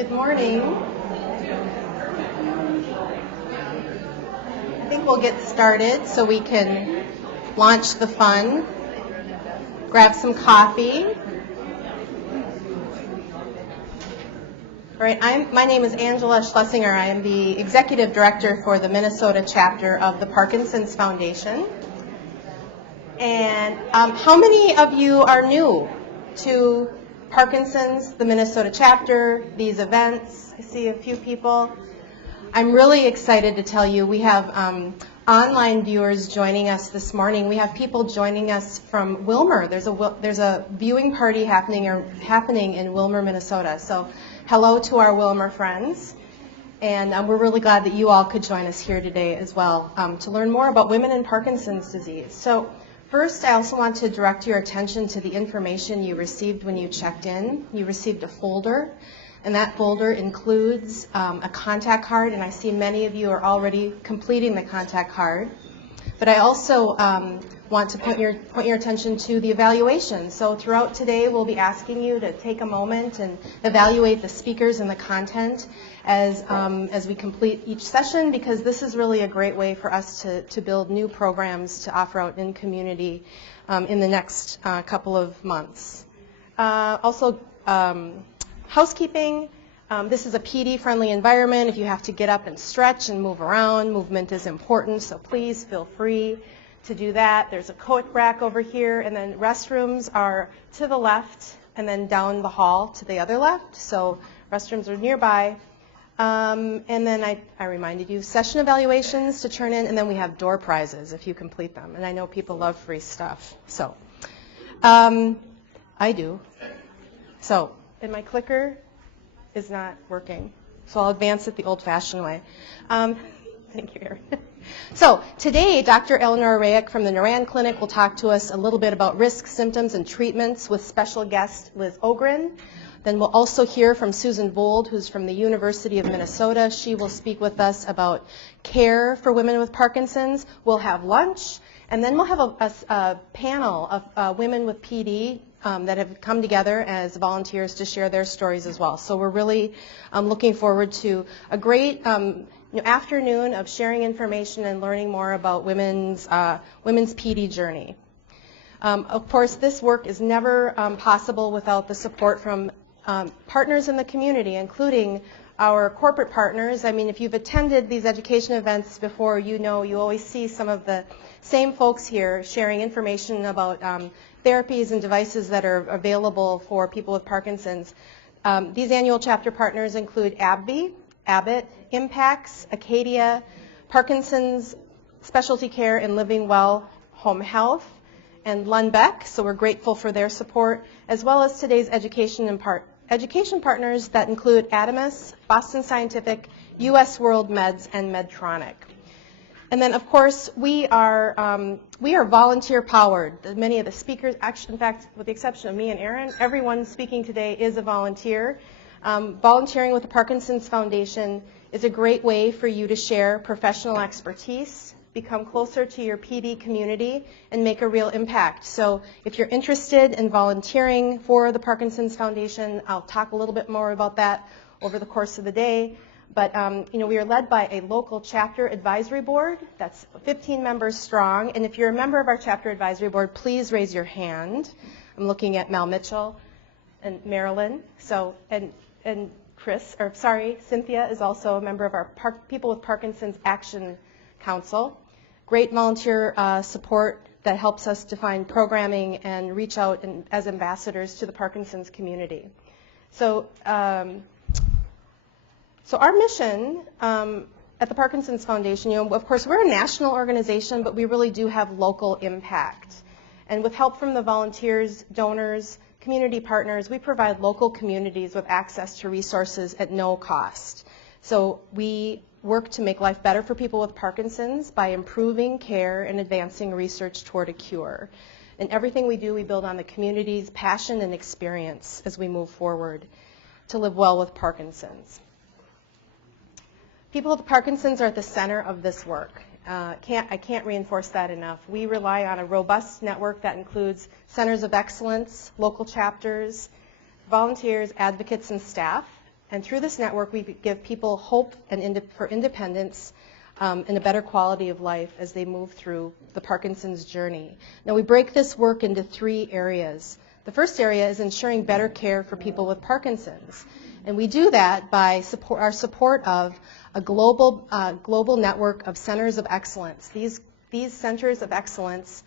Good morning. I think we'll get started so we can launch the fun. Grab some coffee. All right, my name is Angela Schlesinger. I am the Executive Director for the Minnesota chapter of the Parkinsons Foundation. And how many of you are new to Parkinsons, the Minnesota chapter, these events? I see a few people. I'm really excited to tell you we have online viewers joining us this morning. We have people joining us from Willmar. There's a viewing party happening in Willmar, Minnesota. So hello to our Willmar friends. And we're really glad that you all could join us here today as well to learn more about women in Parkinson's disease. So first, I also want to direct your attention to the information you received when you checked in. You received a folder, and that folder includes a contact card, and I see many of you are already completing the contact card. But I also want to point your attention to the evaluation. So throughout today, we'll be asking you to take a moment and evaluate the speakers and the content as we complete each session, because this is really a great way for us to build new programs to offer out in community in the next couple of months. Also, housekeeping. This is a PD-friendly environment. If you have to get up and stretch and move around, movement is important, so please feel free to do that. There's a coat rack over here, and then restrooms are to the left and then down the hall to the other left. So restrooms are nearby. And then I reminded you, session evaluations to turn in, and then we have door prizes if you complete them. And I know people love free stuff. So I do. So, and my clicker is not working. So I'll advance it the old-fashioned way. Thank you, Erin. So today, Dr. Eleanor Rayek from the Naran Clinic will talk to us a little bit about risks, symptoms, and treatments with special guest Liz Ogren. Then we'll also hear from Susan Vold, who's from the University of Minnesota. She will speak with us about care for women with Parkinson's. We'll have lunch, and then we'll have a panel of women with PD that have come together as volunteers to share their stories as well. So we're really looking forward to a great afternoon of sharing information and learning more about women's PD journey. Of course, this work is never possible without the support from partners in the community, including our corporate partners. I mean, if you've attended these education events before, you know you always see some of the same folks here sharing information about therapies and devices that are available for people with Parkinson's. These annual chapter partners include AbbVie, Abbott, Impacts, Acadia, Parkinson's Specialty Care and Living Well Home Health, and Lundbeck, so we're grateful for their support, as well as today's education partners that include Adamus, Boston Scientific, US World Meds, and Medtronic. And then, of course, we are volunteer-powered. Many of the speakers, actually, in fact, with the exception of me and Erin, everyone speaking today is a volunteer. Volunteering with the Parkinsons Foundation is a great way for you to share professional expertise, become closer to your PD community, and make a real impact. So if you're interested in volunteering for the Parkinsons Foundation, I'll talk a little bit more about that over the course of the day. But we are led by a local chapter advisory board that's 15 members strong. And if you're a member of our chapter advisory board, please raise your hand. I'm looking at Mel Mitchell and Marilyn. So and Cynthia is also a member of our People with Parkinson's Action Council. Great volunteer support that helps us define programming and reach out as ambassadors to the Parkinson's community. So our mission at the Parkinson's Foundation, of course, we're a national organization, but we really do have local impact. And with help from the volunteers, donors, community partners, we provide local communities with access to resources at no cost. So we work to make life better for people with Parkinson's by improving care and advancing research toward a cure. And everything we do, we build on the community's passion and experience as we move forward to live well with Parkinson's. People with Parkinson's are at the center of this work. I can't reinforce that enough. We rely on a robust network that includes centers of excellence, local chapters, volunteers, advocates, and staff. And through this network, we give people hope and for independence and a better quality of life as they move through the Parkinson's journey. Now, we break this work into 3 areas. The first area is ensuring better care for people with Parkinson's. And we do that by our support of a global network of centers of excellence. These centers of excellence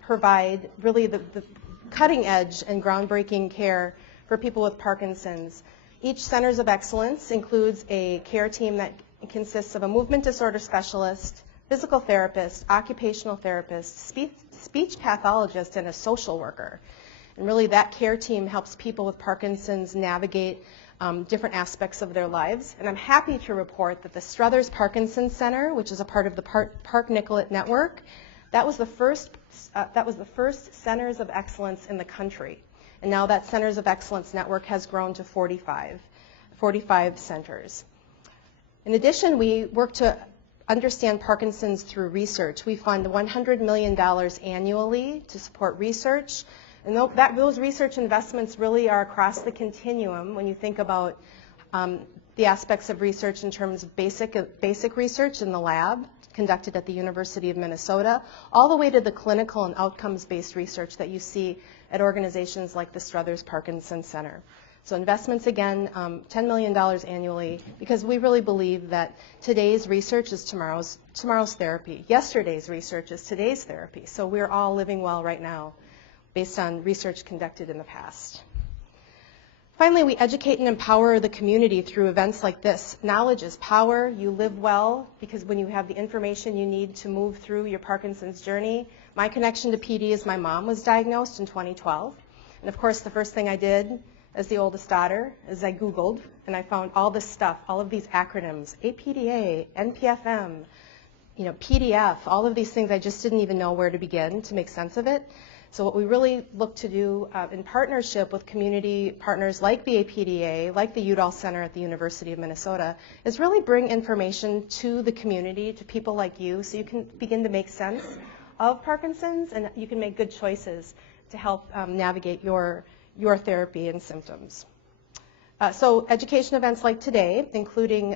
provide really the cutting edge and groundbreaking care for people with Parkinson's. Each centers of excellence includes a care team that consists of a movement disorder specialist, physical therapist, occupational therapist, speech pathologist, and a social worker. And really that care team helps people with Parkinson's navigate different aspects of their lives. And I'm happy to report that the Struthers Parkinson Center, which is a part of the Park Nicollet Network, that was the first Centers of Excellence in the country. And now that Centers of Excellence network has grown to 45 centers. In addition, we work to understand Parkinson's through research. We fund $100 million annually to support research. And those research investments really are across the continuum when you think about the aspects of research in terms of basic research in the lab conducted at the University of Minnesota, all the way to the clinical and outcomes-based research that you see at organizations like the Struthers Parkinson Center. So investments, again, $10 million annually, because we really believe that today's research is tomorrow's therapy. Yesterday's research is today's therapy. So we're all living well right now based on research conducted in the past. Finally, we educate and empower the community through events like this. Knowledge is power. You live well because when you have the information you need to move through your Parkinson's journey. My connection to PD is my mom was diagnosed in 2012. And of course, the first thing I did as the oldest daughter is I Googled and I found all this stuff, all of these acronyms, APDA, NPFM, PDF, all of these things I just didn't even know where to begin to make sense of it. So what we really look to do in partnership with community partners like the APDA, like the Udall Center at the University of Minnesota, is really bring information to the community, to people like you, so you can begin to make sense of Parkinson's and you can make good choices to help navigate your therapy and symptoms. So education events like today, including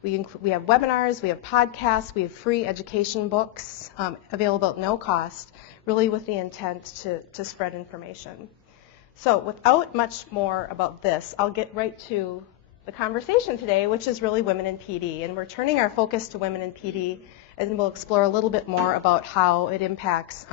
we have webinars, we have podcasts, we have free education books available at no cost, really with the intent to spread information. So without much more about this, I'll get right to the conversation today, which is really women in PD. And we're turning our focus to women in PD, and we'll explore a little bit more about how it impacts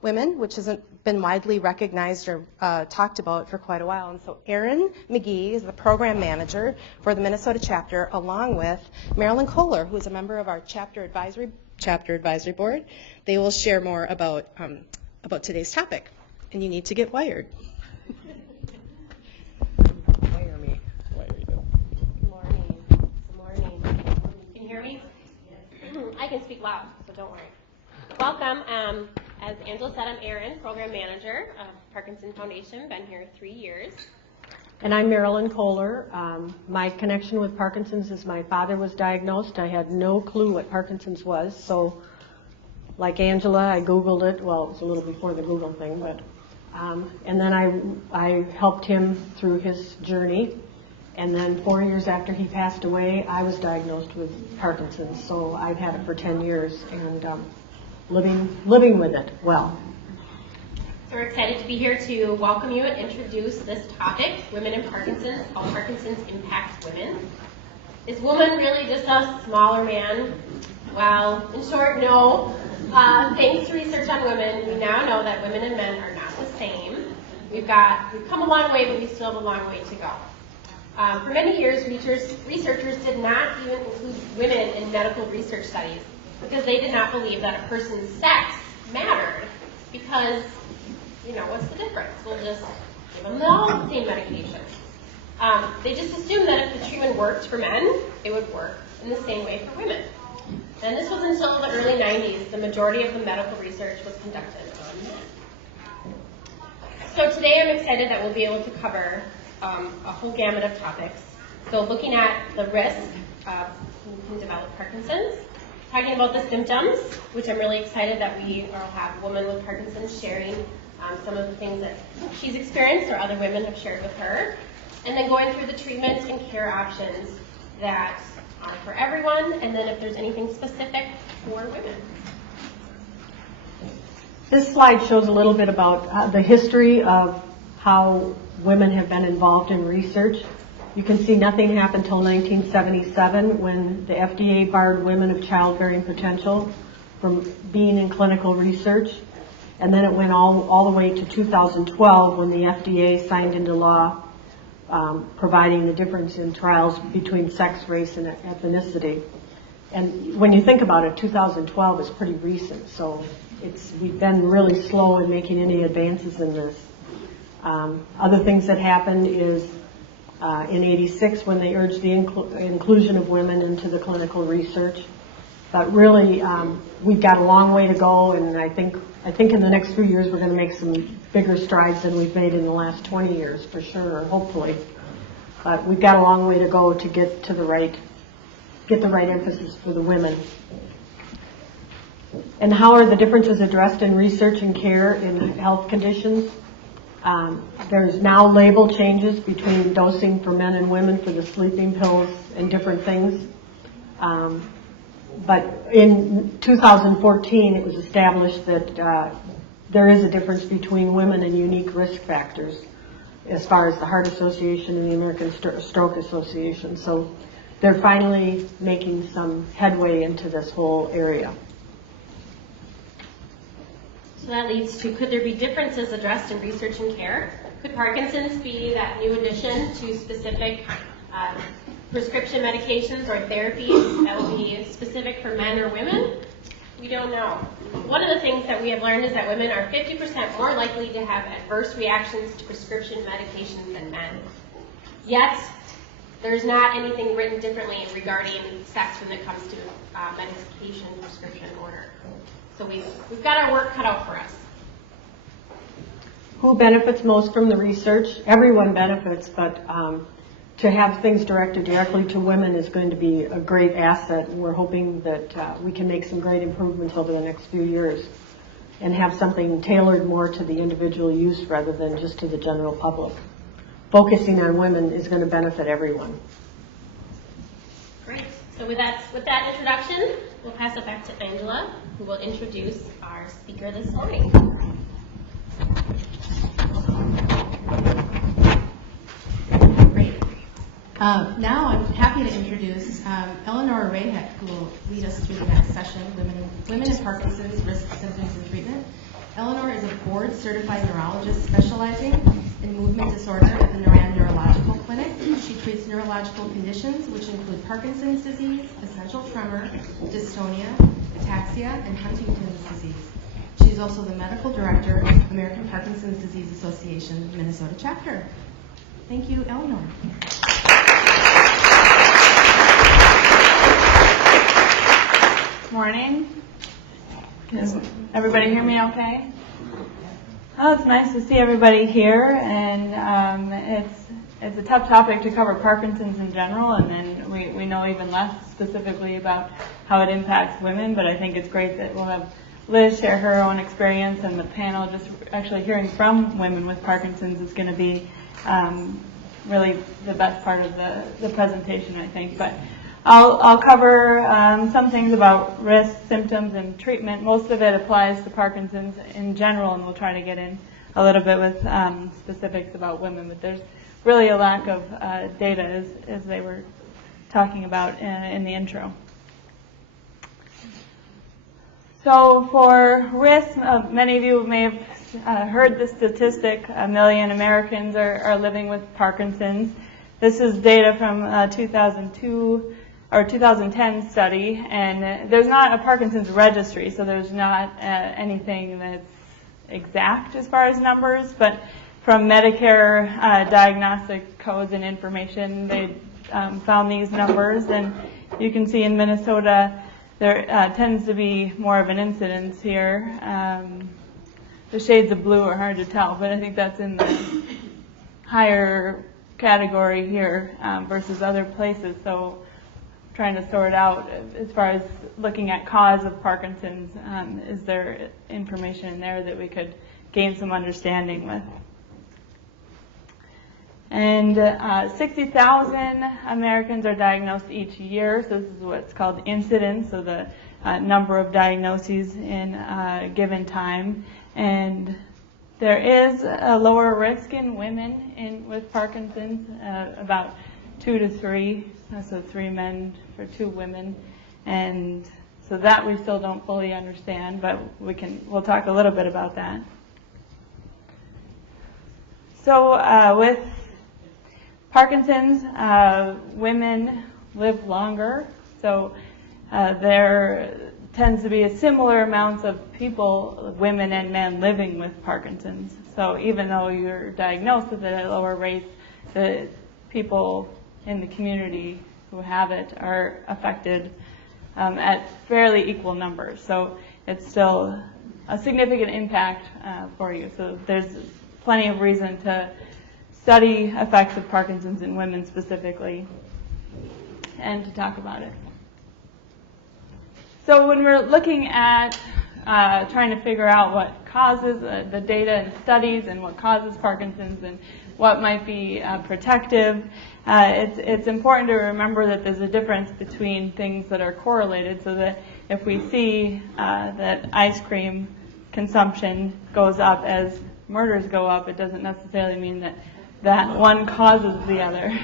women, which hasn't been widely recognized or talked about for quite a while. And so Erin McGee is the program manager for the Minnesota chapter, along with Marilyn Kohler, who is a member of our chapter advisory board. They will share more about today's topic. And you need to get wired. Wire me. Wire you. Good morning. Good morning. Can you hear me? Yes. I can speak loud, so don't worry. Welcome. As Angela said, I'm Erin, Program Manager of Parkinson Foundation. Been here 3 years. And I'm Marilyn Kohler. My connection with Parkinson's is my father was diagnosed. I had no clue what Parkinson's was, so like Angela, I Googled it. Well, it was a little before the Google thing, but and then I helped him through his journey. And then 4 years after he passed away, I was diagnosed with Parkinson's. So I've had it for 10 years and living with it well. So we're excited to be here to welcome you and introduce this topic, Women in Parkinson's, how Parkinson's impacts women. Is woman really just a smaller man? Well, in short, no. Thanks to research on women, we now know that women and men are not the same. We've come a long way, but we still have a long way to go. For many years, researchers did not even include women in medical research studies because they did not believe that a person's sex mattered because, what's the difference? We'll just give them all the same medication. They just assumed that if the treatment worked for men, it would work in the same way for women. And this was until the early 90s, the majority of the medical research was conducted on men. So today I'm excited that we'll be able to cover a whole gamut of topics. So looking at the risk of who can develop Parkinson's, talking about the symptoms, which I'm really excited that we will have a woman with Parkinson's sharing some of the things that she's experienced or other women have shared with her. and then going through the treatment and care options that are for everyone, and then if there's anything specific for women. This slide shows a little bit about the history of how women have been involved in research. You can see nothing happened until 1977 when the FDA barred women of childbearing potential from being in clinical research. And then it went all the way to 2012 when the FDA signed into law providing the difference in trials between sex, race, and ethnicity. And when you think about it, 2012 is pretty recent, so we've been really slow in making any advances in this. Other things that happened is in '86 when they urged the inclusion of women into the clinical research. But really, we've got a long way to go, and I think in the next few years we're going to make some bigger strides than we've made in the last 20 years, for sure, hopefully. But we've got a long way to go to get the right emphasis for the women. And how are the differences addressed in research and care in health conditions? There's now label changes between dosing for men and women for the sleeping pills and different things. But in 2014, it was established that there is a difference between women and unique risk factors as far as the Heart Association and the American Stroke Association. So they're finally making some headway into this whole area. So that leads to, could there be differences addressed in research and care? Could Parkinson's be that new addition to specific prescription medications or therapies that will be specific for men or women? We don't know. One of the things that we have learned is that women are 50% more likely to have adverse reactions to prescription medications than men. Yet, there's not anything written differently regarding sex when it comes to medication prescription order. So we've got our work cut out for us. Who benefits most from the research? Everyone benefits, but to have things directed directly to women is going to be a great asset, and we're hoping that we can make some great improvements over the next few years and have something tailored more to the individual use rather than just to the general public. Focusing on women is going to benefit everyone. Great. So with that introduction, we'll pass it back to Angela, who will introduce our speaker this morning. Now I'm happy to introduce Eleanor Rayheck, who will lead us through the next session, Women in Parkinson's, Risk, Symptoms, and Treatment. Eleanor is a board-certified neurologist specializing in movement disorder at the Noran Neurological Clinic. She treats neurological conditions which include Parkinson's disease, essential tremor, dystonia, ataxia, and Huntington's disease. She's also the medical director of American Parkinson's Disease Association Minnesota chapter. Thank you, Eleanor. Morning. Can everybody hear me okay? Oh, it's nice to see everybody here, and it's a tough topic to cover Parkinson's in general, and then we know even less specifically about how it impacts women, but I think it's great that we'll have Liz share her own experience, and the panel just actually hearing from women with Parkinson's is going to be really the best part of the presentation, I think. But I'll cover some things about risk, symptoms, and treatment. Most of it applies to Parkinson's in general, and we'll try to get in a little bit with specifics about women. But there's really a lack of data, as they were talking about in the intro. So for risk, many of you may have heard the statistic, 1 million Americans are living with Parkinson's. This is data from 2002 or 2010 study, and there's not a Parkinson's registry, so there's not anything that's exact as far as numbers, but from Medicare diagnostic codes and information, they found these numbers, and you can see in Minnesota there tends to be more of an incidence here. The shades of blue are hard to tell, but I think that's in the higher category here versus other places. So trying to sort out as far as looking at cause of Parkinson's, is there information in there that we could gain some understanding with? And 60,000 Americans are diagnosed each year. So this is what's called incidence, so the number of diagnoses in a given time. And there is a lower risk in women with Parkinson's, about 2 to 3, so 3 men for 2 women. And so that we still don't fully understand, but we'll talk a little bit about that. So with Parkinson's, women live longer, so there tends to be a similar amounts of people, women and men, living with Parkinson's. So even though you're diagnosed with it at lower rates, the people in the community who have it are affected at fairly equal numbers. So it's still a significant impact for you. So there's plenty of reason to study effects of Parkinson's in women specifically and to talk about it. So when we're looking at trying to figure out what causes the data and studies and what causes Parkinson's and what might be protective, it's important to remember that there's a difference between things that are correlated, so that if we see that ice cream consumption goes up as murders go up, it doesn't necessarily mean that one causes the other.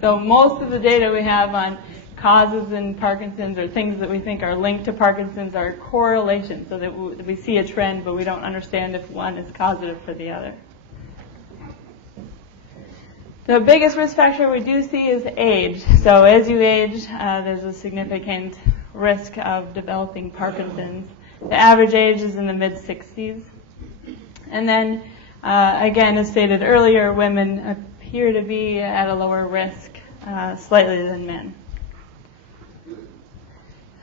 So most of the data we have on causes in Parkinson's or things that we think are linked to Parkinson's are correlations, so that we see a trend, but we don't understand if one is causative for the other. The biggest risk factor we do see is age. So as you age, there's a significant risk of developing Parkinson's. The average age is in the mid-60s. And then, again, as stated earlier, women appear to be at a lower risk slightly than men.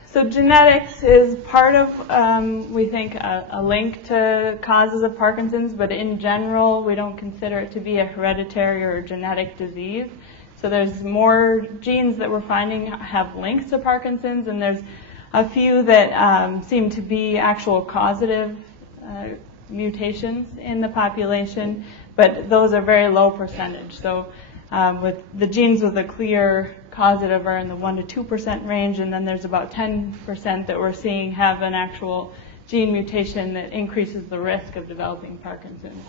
So genetics is part of, we think, a link to causes of Parkinson's, but in general, we don't consider it to be a hereditary or genetic disease. So there's more genes that we're finding have links to Parkinson's, and there's a few that seem to be actual causative mutations in the population, but those are very low percentage. So with the genes with a clear causative are in the 1% to 2% range, and then there's about 10% that we're seeing have an actual gene mutation that increases the risk of developing Parkinson's.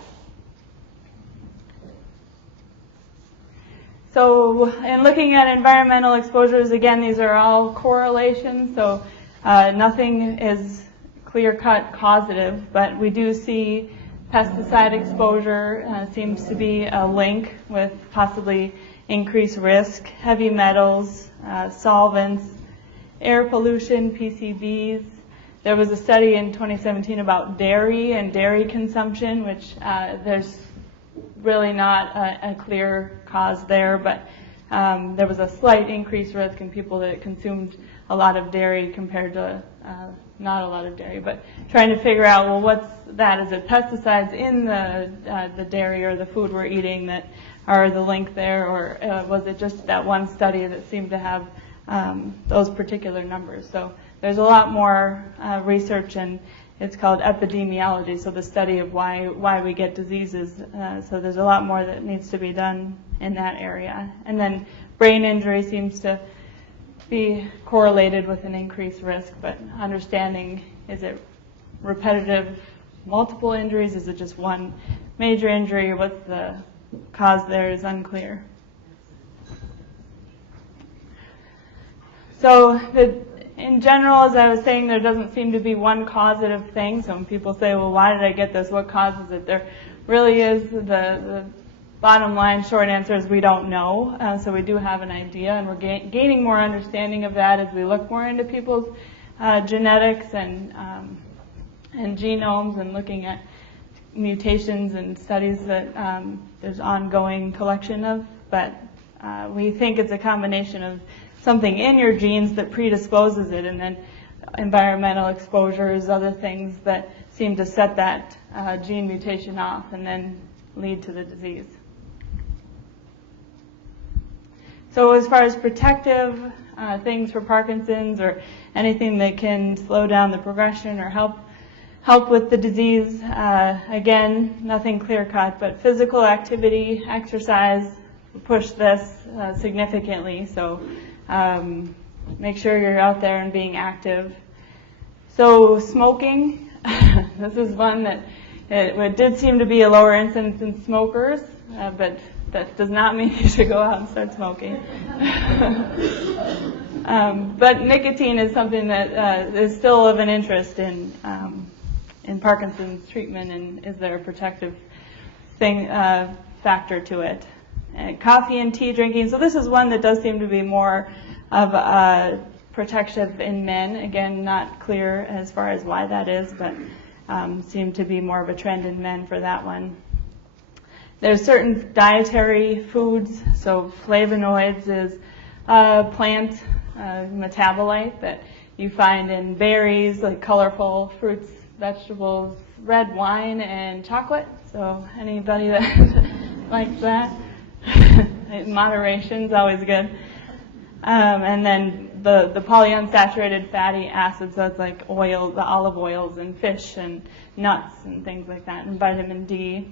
So in looking at environmental exposures, again, these are all correlations, so nothing is clear-cut causative, but we do see pesticide exposure seems to be a link with possibly increased risk, heavy metals, solvents, air pollution, PCBs. There was a study in 2017 about dairy and dairy consumption, which there's really not a clear cause there, but there was a slight increased risk in people that consumed a lot of dairy compared to not a lot of dairy, but trying to figure out, well, what's that? Is it pesticides in the dairy or the food we're eating that are the link there, or was it just that one study that seemed to have those particular numbers? So there's a lot more research, and it's called epidemiology, so the study of why we get diseases. So there's a lot more that needs to be done in that area. And then brain injury seems to be correlated with an increased risk, but understanding, is it repetitive multiple injuries, is it just one major injury, or what's the cause there is unclear. So in general, as I was saying, there doesn't seem to be one causative thing. So when people say, well, why did I get this? What causes it? There really is the bottom line short answer is we don't know. So we do have an idea, and we're gaining more understanding of that as we look more into people's genetics and genomes and looking at mutations and studies that there's ongoing collection of. But we think it's a combination of something in your genes that predisposes it, and then environmental exposures, other things that seem to set that gene mutation off and then lead to the disease. So as far as protective things for Parkinson's or anything that can slow down the progression or help help with the disease. Again, nothing clear-cut, but physical activity, exercise, push this significantly. So make sure you're out there and being active. So smoking, this is one that it did seem to be a lower incidence in smokers, but that does not mean you should go out and start smoking. But nicotine is something that is still of an interest in Parkinson's treatment, and is there a protective factor to it. And coffee and tea drinking. So this is one that does seem to be more of a protective in men. Again, not clear as far as why that is, but seem to be more of a trend in men for that one. There's certain dietary foods. So flavonoids is a plant metabolite that you find in berries, like colorful fruits, vegetables, red wine, and chocolate. So anybody that likes that, moderation is always good. And then the polyunsaturated fatty acids, so it's like oil, the olive oils and fish and nuts and things like that, and vitamin D.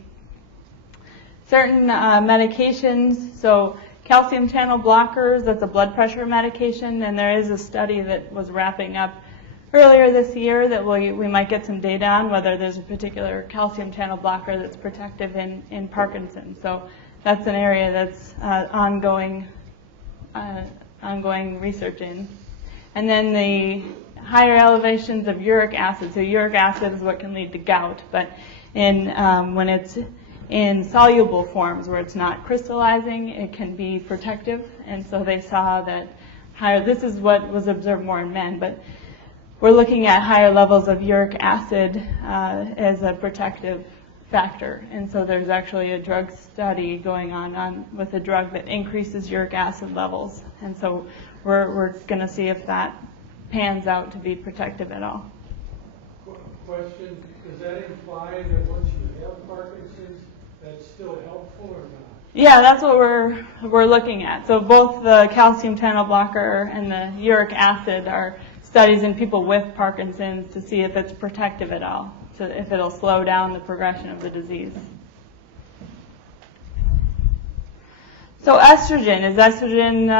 Certain medications, so calcium channel blockers, that's a blood pressure medication, and there is a study that was wrapping up earlier this year that we might get some data on whether there's a particular calcium channel blocker that's protective in Parkinson's. So that's an area that's ongoing research in. And then the higher elevations of uric acid. So uric acid is what can lead to gout, but when it's in soluble forms where it's not crystallizing, it can be protective. And so they saw that this is what was observed more in men, but we're looking at higher levels of uric acid as a protective factor. And so there's actually a drug study going on with a drug that increases uric acid levels. And so we're going to see if that pans out to be protective at all. Question, does that imply that once you have Parkinson's, that's still helpful or not? Yeah, that's what we're looking at. So both the calcium channel blocker and the uric acid are studies in people with Parkinson's to see if it's protective at all, so if it'll slow down the progression of the disease. So estrogen, is estrogen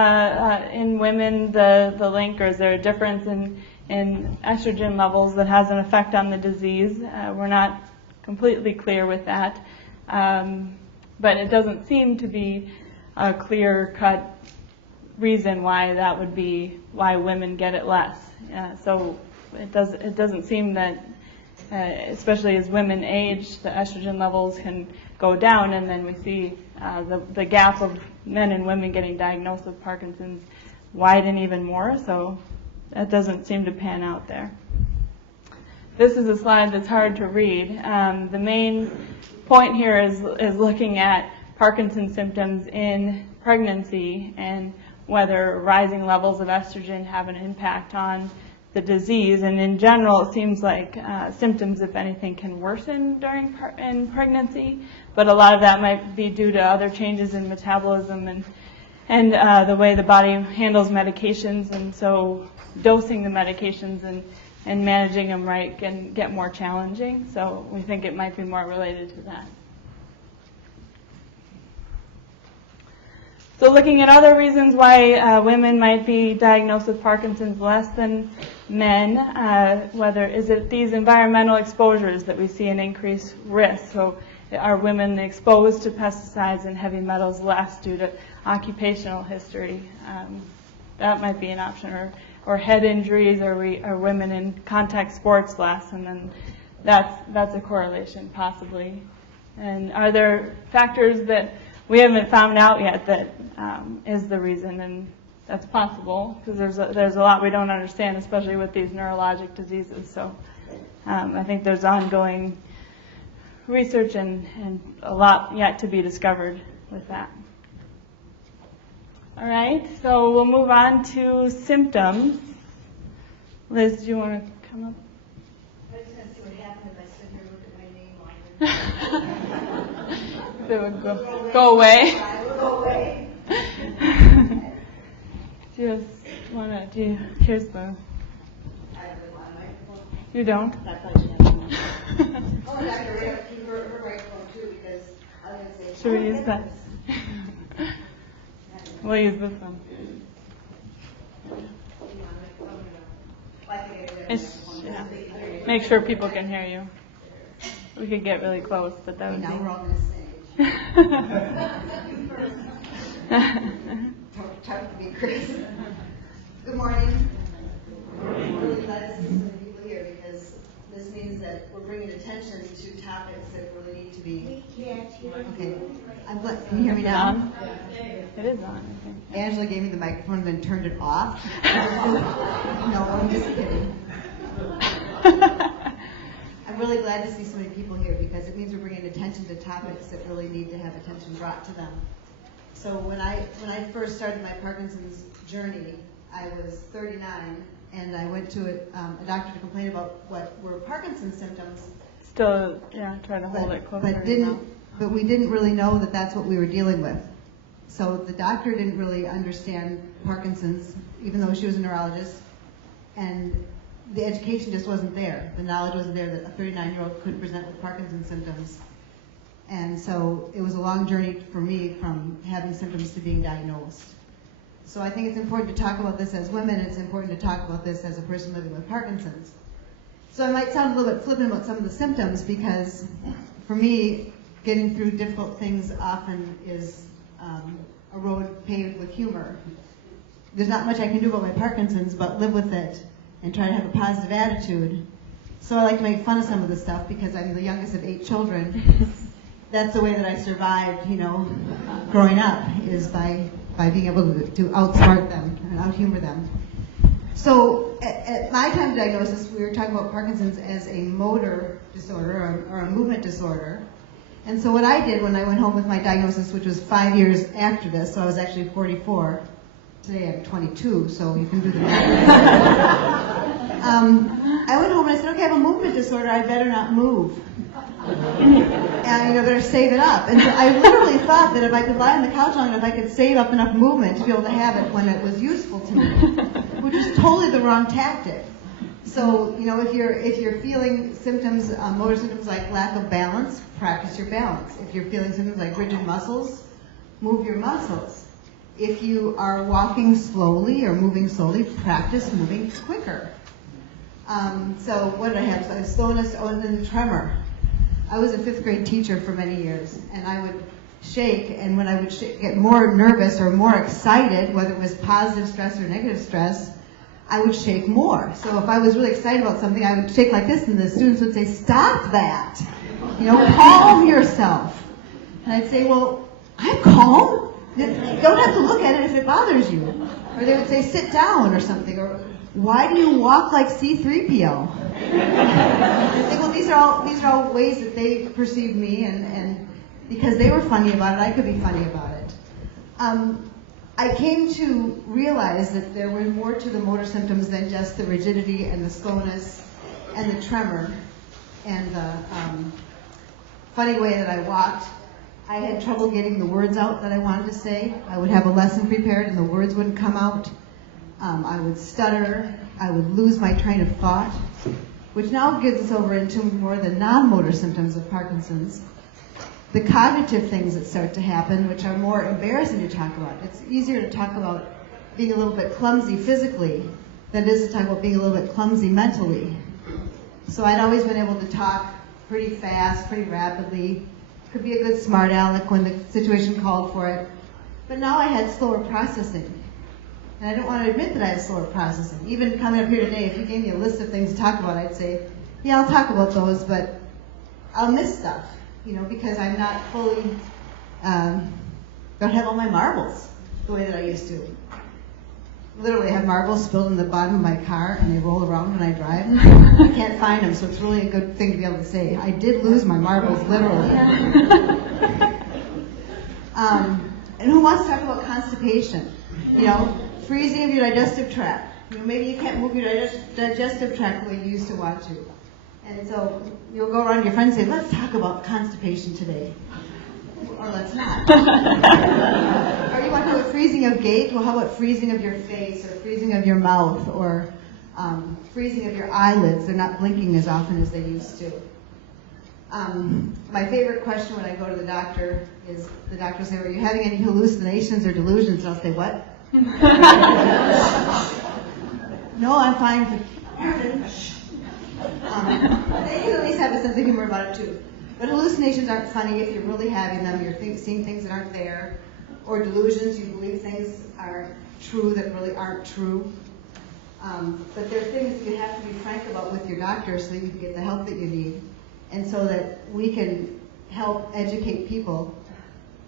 in women the link, or is there a difference in estrogen levels that has an effect on the disease? We're not completely clear with that, but it doesn't seem to be a clear-cut reason why that would be why women get it less. So it doesn't seem that, especially as women age, the estrogen levels can go down, and then we see the gap of men and women getting diagnosed with Parkinson's widen even more. So that doesn't seem to pan out there. This is a slide that's hard to read. The main point here is looking at Parkinson's symptoms in pregnancy and whether rising levels of estrogen have an impact on the disease. And in general, it seems like symptoms, if anything, can worsen in pregnancy, but a lot of that might be due to other changes in metabolism and the way the body handles medications, and so dosing the medications and managing them right can get more challenging. So we think it might be more related to that. So looking at other reasons why women might be diagnosed with Parkinson's less than men, whether is it these environmental exposures that we see an increased risk. So are women exposed to pesticides and heavy metals less due to occupational history? That might be an option. Or head injuries, are women in contact sports less? And then that's a correlation possibly. And are there factors that we haven't found out yet that is the reason? And that's possible because there's a lot we don't understand, especially with these neurologic diseases. So I think there's ongoing research and a lot yet to be discovered with that. All right, so we'll move on to symptoms. Liz, do you want to come up? I was going to see what happened if I sit here and look at my name on it. They would go away. I will go away. Here's the. I have the one microphone. You don't? That's why she has Oh, Dr. Ray, keep her microphone too, because I was going to say. Should we use that? We'll use this one. Yeah. Make sure people can hear you. We could get really close, but that would Now be... we're on this stage. Don't be crazy. Good morning. I'm really glad to see so many people here because this means that we're bringing attention to topics that really need to be. We can't hear. Okay. I'm glad. Can you hear me now? It is on, I think. Angela gave me the microphone and then turned it off. No, I'm just kidding. I'm really glad to see so many people here because it means we're bringing attention to topics that really need to have attention brought to them. So when I first started my Parkinson's journey, I was 39, and I went to a doctor to complain about what were Parkinson's symptoms. Still, yeah, try to hold it closer. But we didn't really know that that's what we were dealing with. So the doctor didn't really understand Parkinson's, even though she was a neurologist, and the education just wasn't there. The knowledge wasn't there that a 39-year-old could present with Parkinson's symptoms. And so it was a long journey for me from having symptoms to being diagnosed. So I think it's important to talk about this as women. It's important to talk about this as a person living with Parkinson's. So I might sound a little bit flippant about some of the symptoms because for me, getting through difficult things often is a road paved with humor. There's not much I can do about my Parkinson's but live with it and try to have a positive attitude. So I like to make fun of some of this stuff because I'm the youngest of 8 children. That's the way that I survived, growing up, is by being able to outsmart them and out-humor them. So at my time of diagnosis, we were talking about Parkinson's as a motor disorder or a movement disorder. And so what I did when I went home with my diagnosis, which was 5 years after this, so I was actually 44. Today I'm 22, so you can do the math. I went home and I said, okay, I have a movement disorder, I better not move. And better save it up. And so I literally thought that if I could lie on the couch long enough, I could save up enough movement to be able to have it when it was useful to me, which is totally the wrong tactic. So, if you're feeling symptoms, motor symptoms like lack of balance, practice your balance. If you're feeling symptoms like rigid muscles, move your muscles. If you are walking slowly or moving slowly, practice moving quicker. So what did I have? So I have slowness and then tremor. I was a 5th grade teacher for many years, and I would shake, and when I would get more nervous or more excited, whether it was positive stress or negative stress, I would shake more. So if I was really excited about something, I would shake like this, and the students would say, stop that. Calm yourself. And I'd say, well, I'm calm. You don't have to look at it if it bothers you. Or they would say, sit down or something. Or, why do you walk like C-3PO? I think, well, these are all ways that they perceive me, and because they were funny about it, I could be funny about it. I came to realize that there were more to the motor symptoms than just the rigidity and the slowness and the tremor and the funny way that I walked. I had trouble getting the words out that I wanted to say. I would have a lesson prepared and the words wouldn't come out. I would stutter. I would lose my train of thought, which now gives us over into more the non-motor symptoms of Parkinson's. The cognitive things that start to happen, which are more embarrassing to talk about. It's easier to talk about being a little bit clumsy physically than it is to talk about being a little bit clumsy mentally. So I'd always been able to talk pretty fast, pretty rapidly. Could be a good smart aleck when the situation called for it. But now I had slower processing. And I don't want to admit that I have slower processing. Even coming up here today, if you gave me a list of things to talk about, I'd say, yeah, I'll talk about those, but I'll miss stuff, because I'm not fully, don't have all my marbles the way that I used to. Literally, I have marbles spilled in the bottom of my car, and they roll around when I drive. I can't find them, so it's really a good thing to be able to say. I did lose my marbles, literally. And who wants to talk about constipation? Freezing of your digestive tract. Maybe you can't move your digestive tract the way you used to want to. And so you'll go around to your friends and say, let's talk about constipation today. Or let's not. Or you want to talk about freezing of gait? Well, how about freezing of your face or freezing of your mouth? Or freezing of your eyelids. They're not blinking as often as they used to. My favorite question when I go to the doctor is, the doctor will say, are you having any hallucinations or delusions? And I'll say, what? No, I'm fine. They can at least have a sense of humor about it too. But hallucinations aren't funny if you're really having them. You're seeing things that aren't there. Or delusions, you believe things are true that really aren't true. But there are things that you have to be frank about with your doctor so that you can get the help that you need. And so that we can help educate people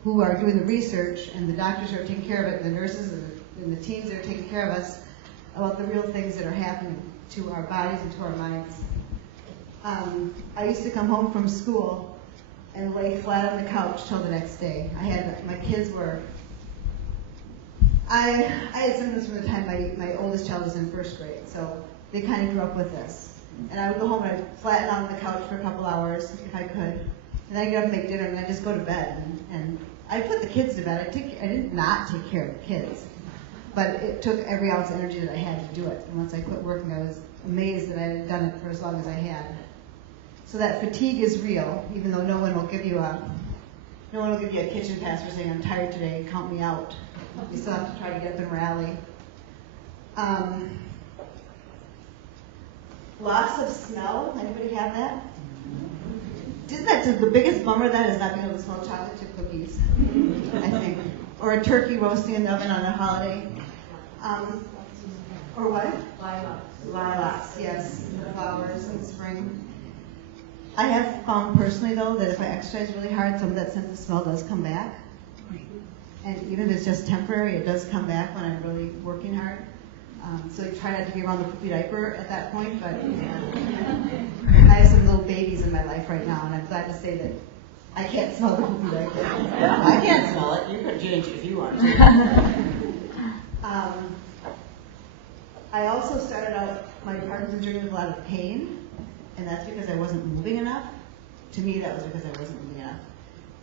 who are doing the research, and the doctors who are taking care of it, and the nurses and the teams that are taking care of us, about the real things that are happening to our bodies and to our minds. I used to come home from school and lay flat on the couch till the next day. My kids were, I had symptoms from the time my oldest child was in first grade, so they kind of grew up with this. And I would go home and I'd flatten out on the couch for a couple hours if I could. And then I'd get up and make dinner and I'd just go to bed. And I'd put the kids to bed. I didn't not take care of the kids. But it took every ounce of energy that I had to do it. And once I quit working, I was amazed that I had done it for as long as I had. So that fatigue is real, even though no one will give you a kitchen pass for saying, I'm tired today, count me out. You still have to try to get up and rally. Loss of smell, anybody have that? Isn't that the biggest bummer of that is not being able to smell chocolate chip cookies, I think. Or a turkey roasting in the oven on a holiday. Or what? Lilacs, yes, the flowers in spring. I have found personally, though, that if I exercise really hard, some of that sense of smell does come back. And even if it's just temporary, it does come back when I'm really working hard. So you try not to be around the poopy diaper at that point, but I have some little babies in my life right now, and I'm glad to say that I can't smell the poopy diaper. I can't smell it. You could change it if you want to. I also started out my Parkinson's journey with a lot of pain, and that's because I wasn't moving enough. To me, that was because I wasn't moving enough.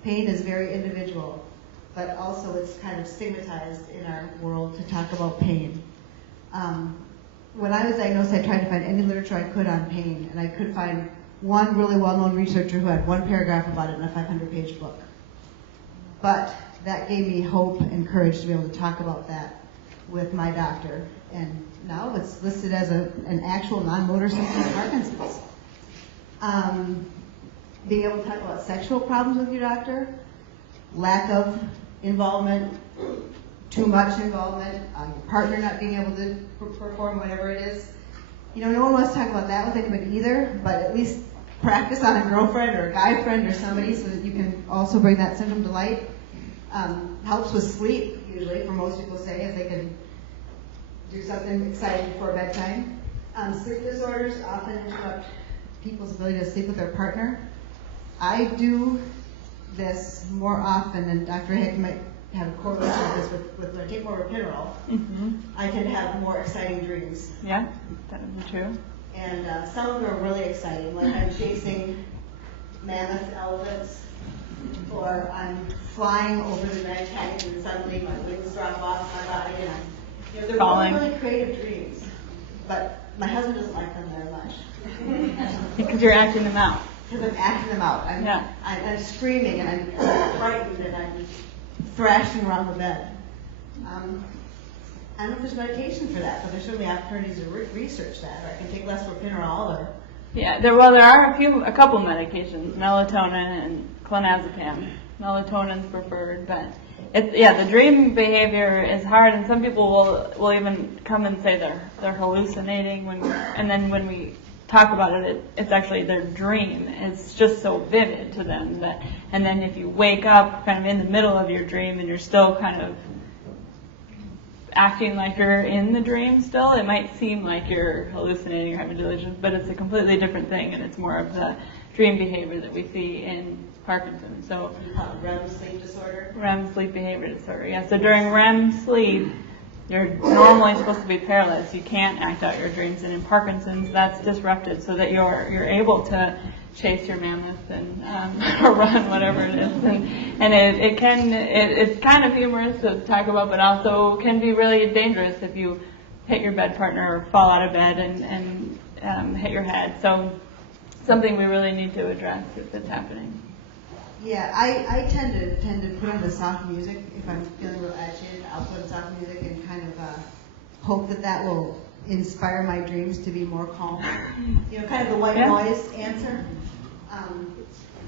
Pain is very individual, but also it's kind of stigmatized in our world to talk about pain. When I was diagnosed, I tried to find any literature I could on pain, and I could find one really well-known researcher who had one paragraph about it in a 500-page book. But that gave me hope and courage to be able to talk about that with my doctor. And now it's listed as an actual non-motor symptom of Parkinson's. Being able to talk about sexual problems with your doctor, lack of involvement, too much involvement, your partner not being able to perform whatever it is. No one wants to talk about that with anybody either, but at least practice on a girlfriend or a guy friend or somebody so that you can also bring that symptom to light. Helps with sleep, usually, for most people say, if they can do something exciting before bedtime. Sleep disorders often interrupt people's ability to sleep with their partner. I do this more often, and Dr. Hick might have a correlation with this with when I take more Rapinol, I can have more exciting dreams. Yeah, that would be true. And some of them are really exciting, like I'm chasing mammoth elephants, or I'm flying over the Grand Canyon and suddenly my wings drop off my body, and they're really creative dreams. But my husband doesn't like them very much. Because you're acting them out. Because I'm acting them out. I'm screaming and I'm frightened and I'm thrashing around the bed. I don't know if there's medication for that, but there's certainly opportunities to research that. Or I can take less Rapinol, or there are a couple medications, melatonin and clonazepam. Melatonin's preferred, but the dream behavior is hard, and some people will even come and say they're hallucinating and then when we talk about it, it's actually their dream. It's just so vivid to them and then if you wake up kind of in the middle of your dream and you're still kind of acting like you're in the dream still, it might seem like you're hallucinating or having delusions, but it's a completely different thing, and it's more of the dream behavior that we see in Parkinson's. So REM sleep disorder. REM sleep behavior disorder. Yeah. So during REM sleep, you're normally supposed to be paralyzed. You can't act out your dreams, and in Parkinson's, that's disrupted so that you're able to chase your mammoth and or run, whatever it is. And it's kind of humorous to talk about, but also can be really dangerous if you hit your bed partner or fall out of bed and hit your head. So something we really need to address if it's happening. Yeah, I tend to put on the soft music if I'm feeling a little agitated. I'll put on soft music and kind of hope that will inspire my dreams to be more calm. You know, kind of the white noise answer.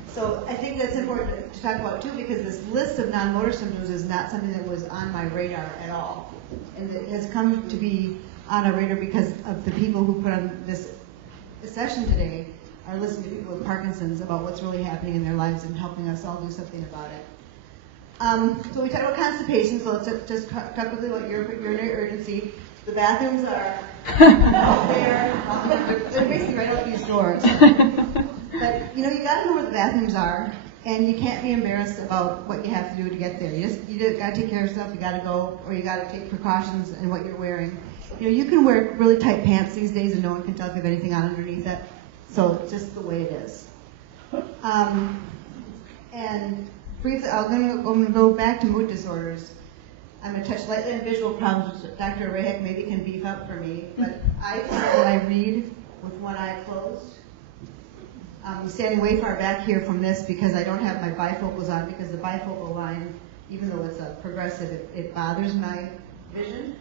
So I think that's important to talk about too, because this list of non-motor symptoms is not something that was on my radar at all, and it has come to be on our radar because of the people who put on this session today are listening to people with Parkinson's about what's really happening in their lives and helping us all do something about it. So we talked about constipation, so let's just talk quickly about urinary urgency. The bathrooms are out there. They're basically right out these doors. But, you know, you got to know where the bathrooms are, and you can't be embarrassed about what you have to do to get there. You got to take care of yourself. You got to go, or you got to take precautions in what you're wearing. You know, you can wear really tight pants these days, and no one can tell if you have anything on underneath it. So it's just the way it is. And briefly, I'm going to go back to mood disorders. I'm going to touch lightly on visual problems, which Dr. Rehak maybe can beef up for me. But I find that I read with one eye closed. I'm standing way far back here from this because I don't have my bifocals on, because the bifocal line, even though it's a progressive, it bothers my vision.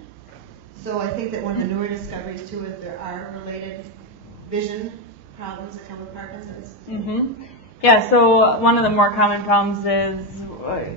So I think that one of the newer discoveries too is there are related vision problems that come with Parkinson's. Mm-hmm. Yeah, so one of the more common problems is,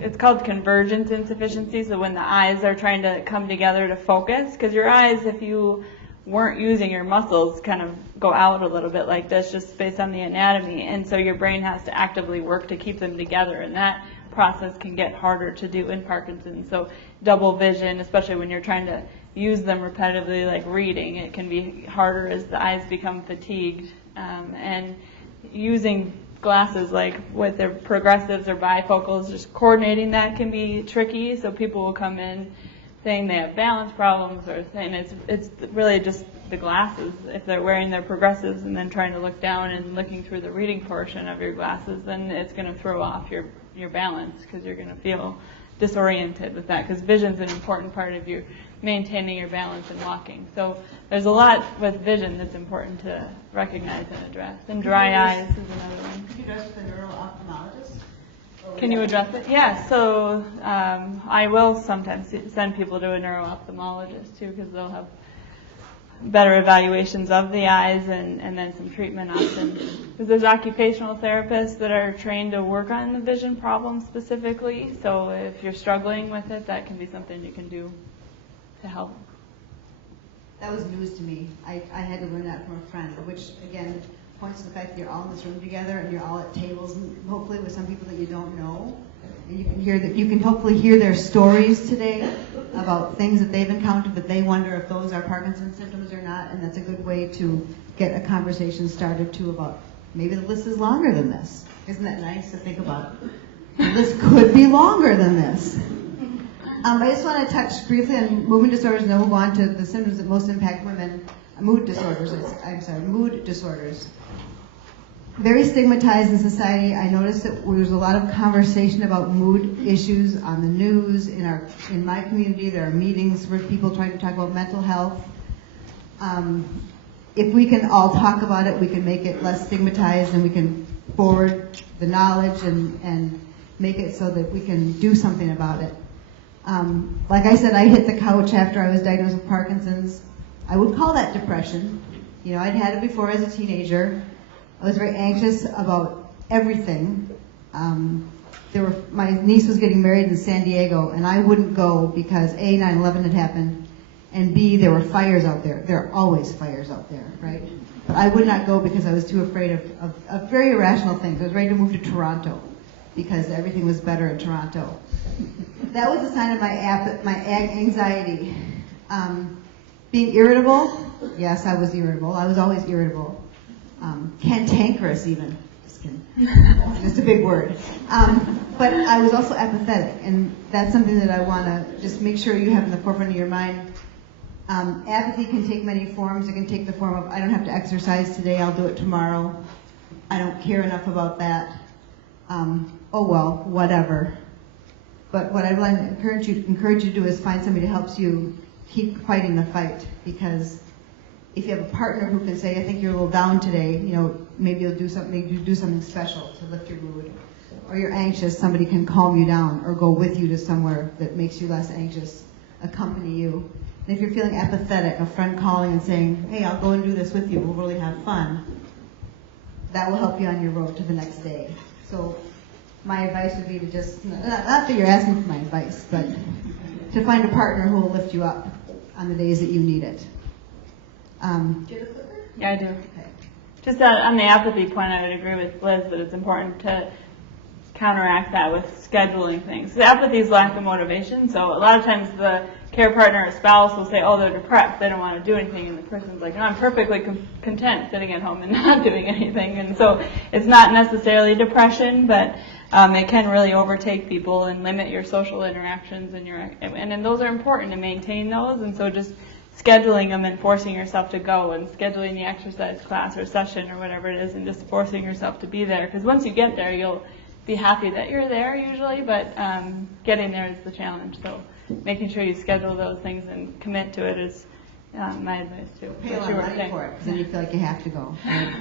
it's called convergence insufficiency, so when the eyes are trying to come together to focus, because your eyes, if you weren't using your muscles, kind of go out a little bit like this just based on the anatomy, and so your brain has to actively work to keep them together, and that process can get harder to do in Parkinson's. So double vision, especially when you're trying to use them repetitively like reading, it can be harder as the eyes become fatigued, and using glasses like with their progressives or bifocals, just coordinating that can be tricky, so people will come in saying they have balance problems or saying it's really just the glasses. If they're wearing their progressives and then trying to look down and looking through the reading portion of your glasses, then it's going to throw off your balance, because you're going to feel disoriented with that, because vision's an important part of your maintaining your balance and walking. So there's a lot with vision that's important to recognize and address. And dry eyes is another one. Could you address with a neuro-ophthalmologist? Can you address it? Yeah, so I will sometimes send people to a neuro-ophthalmologist too, because they'll have better evaluations of the eyes and then some treatment options. Because there's occupational therapists that are trained to work on the vision problem specifically, so if you're struggling with it, that can be something you can do to help. That was news to me. I had to learn that from a friend, which again points to the fact that you're all in this room together and you're all at tables, and hopefully with some people that you don't know. And you can hopefully hear their stories today about things that they've encountered that they wonder if those are Parkinson's symptoms or not, and that's a good way to get a conversation started too about maybe the list is longer than this. Isn't that nice to think about? The list could be longer than this. I just want to touch briefly on movement disorders, and then we'll go on to the symptoms that most impact women. Mood disorders. Mood disorders. Very stigmatized in society. I noticed that there's a lot of conversation about mood issues on the news. In my community, there are meetings where people trying to talk about mental health. If we can all talk about it, we can make it less stigmatized, and we can forward the knowledge and make it so that we can do something about it. Like I said, I hit the couch after I was diagnosed with Parkinson's. I would call that depression. You know, I'd had it before as a teenager. I was very anxious about everything. My niece was getting married in San Diego, and I wouldn't go because A, 9/11 had happened, and B, there were fires out there. There are always fires out there, right? But I would not go because I was too afraid of very irrational things. I was ready to move to Toronto because everything was better in Toronto. That was a sign of my anxiety. Being irritable, yes, I was irritable. I was always irritable. Cantankerous even. Just kidding. Just a big word. But I was also apathetic, and that's something that I want to just make sure you have in the forefront of your mind. Apathy can take many forms. It can take the form of, I don't have to exercise today, I'll do it tomorrow. I don't care enough about that. Oh well, whatever. But what I'd like to encourage you to do is find somebody that helps you keep fighting the fight, because if you have a partner who can say, I think you're a little down today, maybe you'll do something special to lift your mood. Or you're anxious, somebody can calm you down or go with you to somewhere that makes you less anxious, accompany you. And if you're feeling apathetic, a friend calling and saying, hey, I'll go and do this with you, we'll really have fun, that will help you on your road to the next day. So my advice would be to just, not that you're asking for my advice, but to find a partner who will lift you up on the days that you need it. Do you have a clicker? Yeah, I do. Okay. Just on the apathy point, I would agree with Liz that it's important to counteract that with scheduling things. The apathy is lack of motivation, so a lot of times the care partner or spouse will say, oh, they're depressed, they don't want to do anything, and the person's like, no, I'm perfectly content sitting at home and not doing anything. And so it's not necessarily depression, but it can really overtake people and limit your social interactions, and those are important to maintain those. And so just scheduling them and forcing yourself to go, and scheduling the exercise class or session or whatever it is, and just forcing yourself to be there. Because once you get there, you'll be happy that you're there usually, but getting there is the challenge. So making sure you schedule those things and commit to it is my advice too. Pay a lot of money for it, because then you feel like you have to go. Right?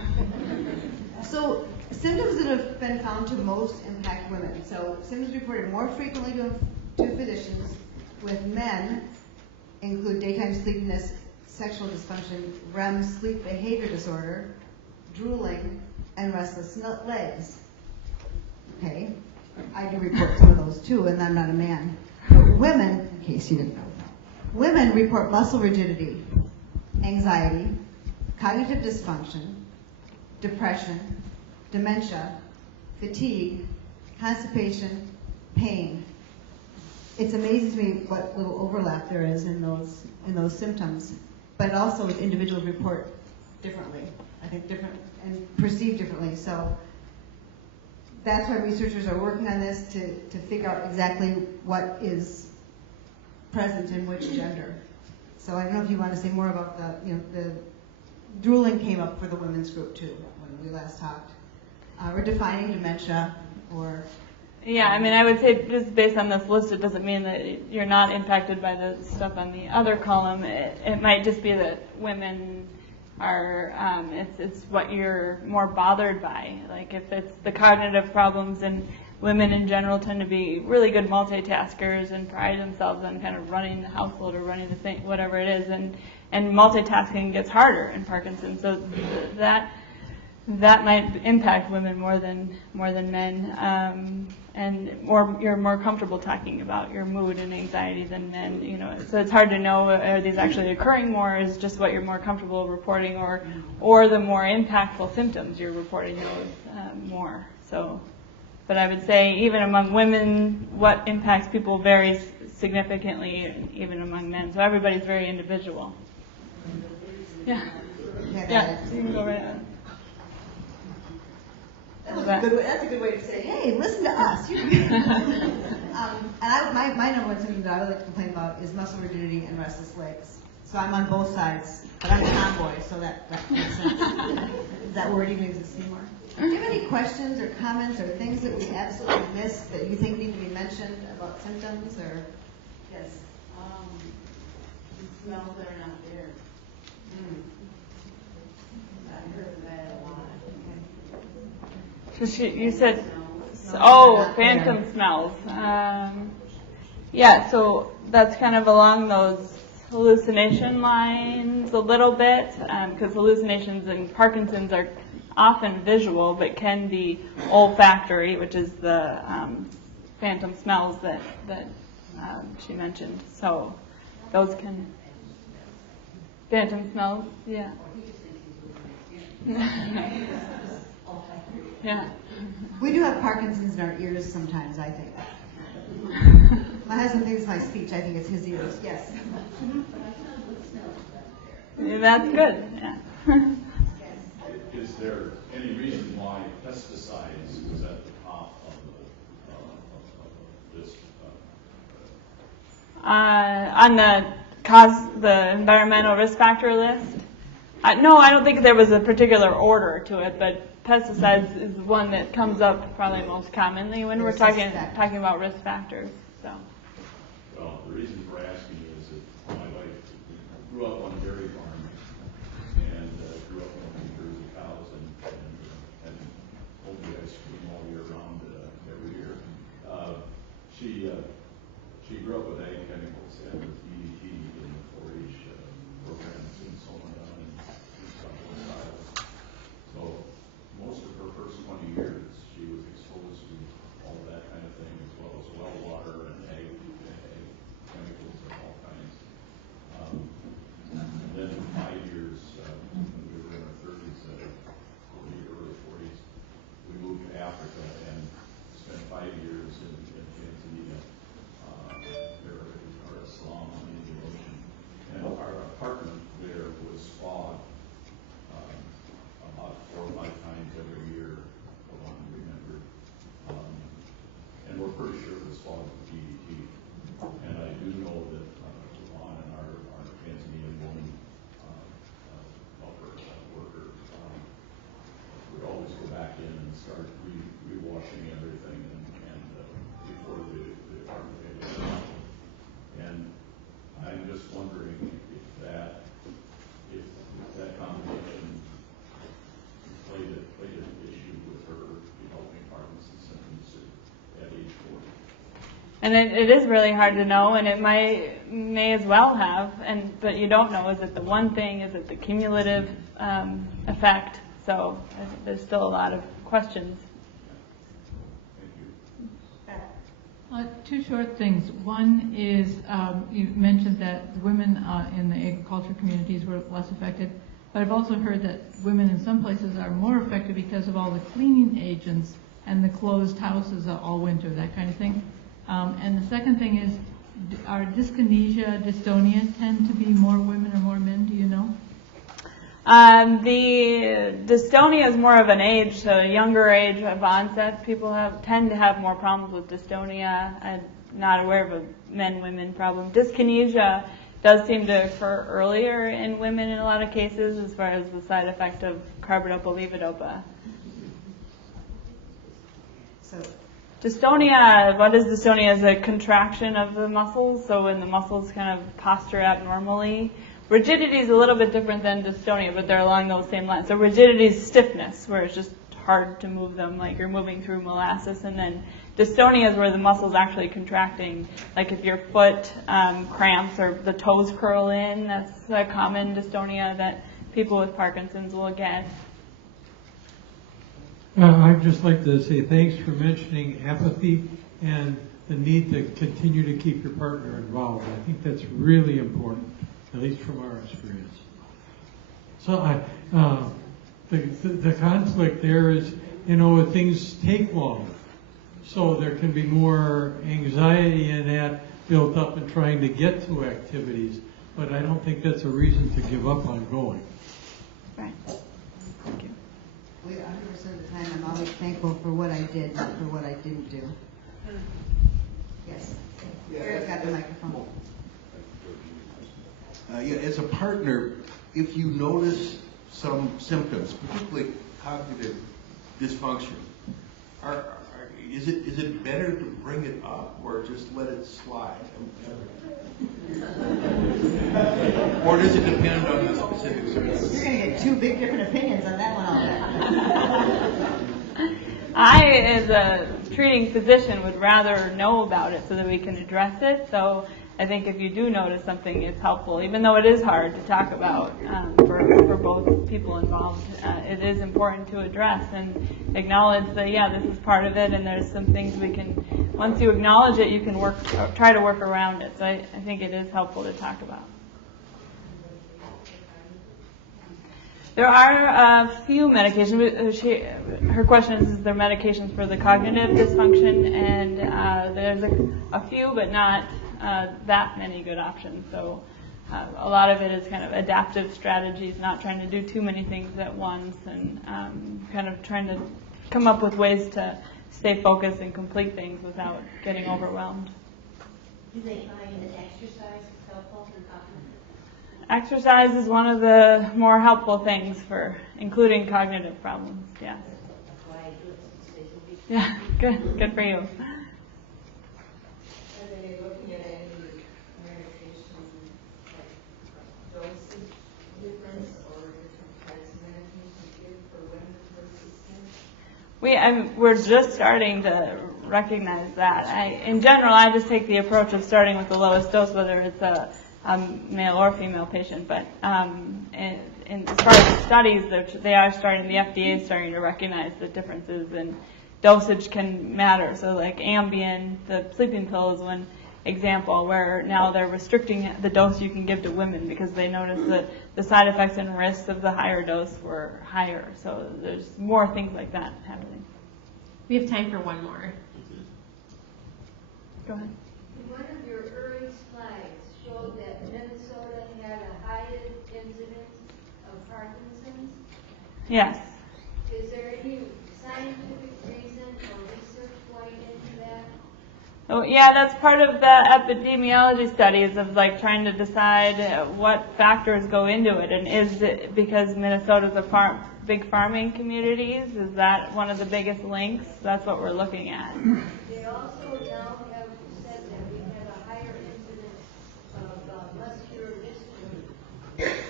So symptoms that have been found to most impact women. So symptoms reported more frequently to physicians with men include daytime sleepiness, sexual dysfunction, REM sleep behavior disorder, drooling, and restless legs. Okay, I do report some of those too, and I'm not a man. But women, in case you didn't know, women report muscle rigidity, anxiety, cognitive dysfunction, depression, dementia, fatigue, constipation, pain. It's amazing to me what little overlap there is in those symptoms, but also individuals report differently. I think different and perceive differently. So that's why researchers are working on this to figure out exactly what is present in which gender. So I don't know if you want to say more about the drooling came up for the women's group too when we last talked. We're defining dementia or. Yeah, I mean, I would say just based on this list, it doesn't mean that you're not impacted by the stuff on the other column. It might just be that women are, it's what you're more bothered by. Like if it's the cognitive problems, and women in general tend to be really good multitaskers and pride themselves on kind of running the household or running the thing, whatever it is, and multitasking gets harder in Parkinson's. So that might impact women more than men, and you're more comfortable talking about your mood and anxiety than men. So it's hard to know, are these actually occurring more? Is just what you're more comfortable reporting, or the more impactful symptoms you're reporting those more. So, but I would say even among women, what impacts people varies significantly, even among men. So everybody's very individual. Yeah. Yeah. You can go right on. That's a good way to say, hey, listen to us. My number one symptom that I would like to complain about is muscle rigidity and restless legs. So I'm on both sides, but I'm a tomboy, so that makes sense. Does that word even exist anymore? Do you have any questions or comments or things that we absolutely missed that you think need to be mentioned about symptoms? Or yes. The smells that are not there. I heard that a lot. So you said, phantom smells. Yeah, so that's kind of along those hallucination lines a little bit, because hallucinations in Parkinson's are often visual, but can be olfactory, which is the phantom smells that she mentioned. So those can phantom smells, yeah. Yeah. We do have Parkinson's in our ears sometimes, I think. My husband thinks my speech, I think it's his ears. Yes. Yeah, that's good. Yeah. Is there any reason why pesticides was at the top of the list? On the environmental risk factor list? No, I don't think there was a particular order to it, but pesticides is one that comes up probably most commonly when we're talking about risk factors. So. Well, the reason for asking is that my wife ag chemicals and with DDT in the 4-H programs and so on down in East Buffalo Iowa. So most of her first 20 years, she was exposed to all that kind of thing, as well as well water and ag chemicals of all kinds. And then 5 years, when we were in our 30s, early 40s, we moved to Africa and spent 5 years in Tanzania. There are a slum on the Indian Ocean. And our apartment there was fogged about 4 or 5 times every year, Ron remembered. And we're pretty sure it was fogged with DDT. And I do know that Ron and our Tanzanian woman worker would always go back in and start re-washing everything and before the apartment had been done. And I'm just wondering if that combination played an issue with her developing Parkinson's symptoms at age 40. And it is really hard to know, and it may as well have, but you don't know. Is it the one thing? Is it the cumulative effect? So I think there's still a lot of questions. Two short things. One is you mentioned that women in the agriculture communities were less affected, but I've also heard that women in some places are more affected because of all the cleaning agents and the closed houses all winter, that kind of thing. And the second thing is, are dyskinesia, dystonia tend to be more women or more men? Do you know? The dystonia is more of an age, so a younger age of onset. People tend to have more problems with dystonia. I'm not aware of a men-women problem. Dyskinesia does seem to occur earlier in women in a lot of cases as far as the side effect of carbidopa-levodopa. So, Dystonia, what is dystonia? Is a contraction of the muscles, so when the muscles kind of posture abnormally. Rigidity is a little bit different than dystonia, but they're along those same lines. So rigidity is stiffness, where it's just hard to move them, like you're moving through molasses. And then dystonia is where the muscle's actually contracting. Like if your foot cramps or the toes curl in, that's a common dystonia that people with Parkinson's will get. I'd just like to say thanks for mentioning apathy and the need to continue to keep your partner involved. I think that's really important, at least from our experience. So the conflict there is, things take longer. So there can be more anxiety in that built up in trying to get to activities, but I don't think that's a reason to give up on going. Right. Thank you. 100% of the time I'm always thankful for what I did, not for what I didn't do. Yes. Eric got the microphone. As a partner, if you notice some symptoms, particularly cognitive dysfunction, is it better to bring it up or just let it slide? Or does it depend on the specific circumstances? You're going to get two big different opinions on that one already. I, as a treating physician, would rather know about it so that we can address it. So I think if you do notice something, it's helpful, even though it is hard to talk about for both people involved. It is important to address and acknowledge that, this is part of it, and there's some things we can, once you acknowledge it, you can try to work around it. So I think it is helpful to talk about. There are a few medications. Her question is there medications for the cognitive dysfunction? And there's a few, but not that many good options. So a lot of it is kind of adaptive strategies, not trying to do too many things at once, and kind of trying to come up with ways to stay focused and complete things without getting overwhelmed. Do they find that exercise is helpful for cognitive? Exercise is one of the more helpful things for including cognitive problems, yes. That's why I do it since they will be. Yeah, good for you. Are they looking at any medication, like dosage difference or different types of medication to give for women versus men? We're just starting to recognize that. In general, I just take the approach of starting with the lowest dose, whether it's a male or female patient. But as far as the studies, they are starting, the FDA is starting to recognize the differences in dosage can matter. So like Ambien, the sleeping pill is one example where now they're restricting the dose you can give to women because they noticed that the side effects and risks of the higher dose were higher. So there's more things like that happening. We have time for one more. Go ahead. One of your early slides showed that Minnesota had a highest incidence of Parkinson's. Yes. Is there any scientific reason or research going into that? Oh, yeah, that's part of the epidemiology studies of like trying to decide what factors go into it, and is it because Minnesota's a big farming communities? Is that one of the biggest links? That's what we're looking at. They also now have said that we have a higher incidence of muscular dystrophy.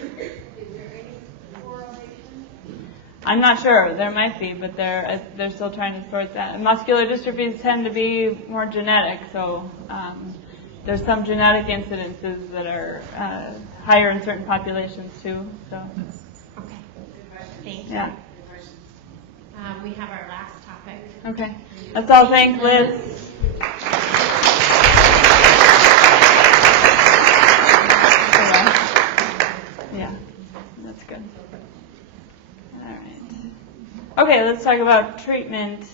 Is there any correlation? I'm not sure. There might be, but they're still trying to sort that. Muscular dystrophies tend to be more genetic, so there's some genetic incidences that are higher in certain populations too. So. Okay. Thank you. Yeah. We have our last topic. Okay. That's all. Thanks, Liz. Yeah, that's good. All right. Okay, let's talk about treatment.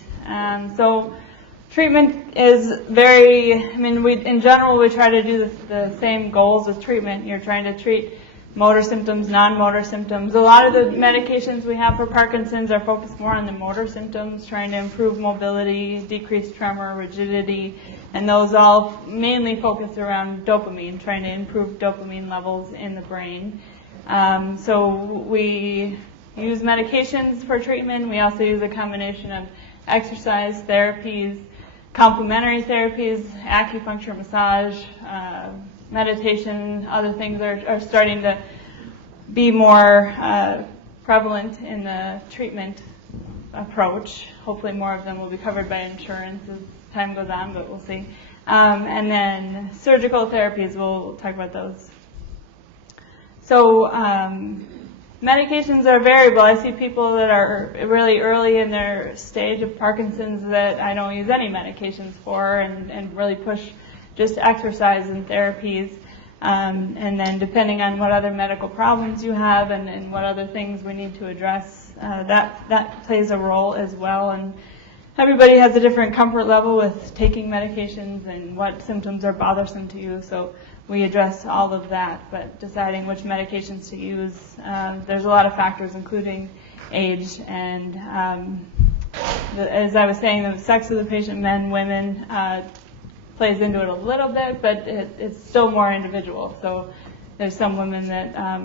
So treatment is in general, we try to do the same goals as treatment. You're trying to treat motor symptoms, non-motor symptoms. A lot of the medications we have for Parkinson's are focused more on the motor symptoms, trying to improve mobility, decrease tremor, rigidity, and those all mainly focus around dopamine, trying to improve dopamine levels in the brain. So we use medications for treatment. We also use a combination of exercise therapies, complementary therapies, acupuncture, massage, meditation. Other things are starting to be more prevalent in the treatment approach. Hopefully more of them will be covered by insurance as time goes on, but we'll see. And then surgical therapies, we'll talk about those. So medications are variable. I see people that are really early in their stage of Parkinson's that I don't use any medications for and really push just exercise and therapies. And then depending on what other medical problems you have and what other things we need to address, that plays a role as well. And everybody has a different comfort level with taking medications and what symptoms are bothersome to you. So we address all of that, but deciding which medications to use, there's a lot of factors, including age and, as I was saying, the sex of the patient, men, women, plays into it a little bit, but it's still more individual. So there's some women that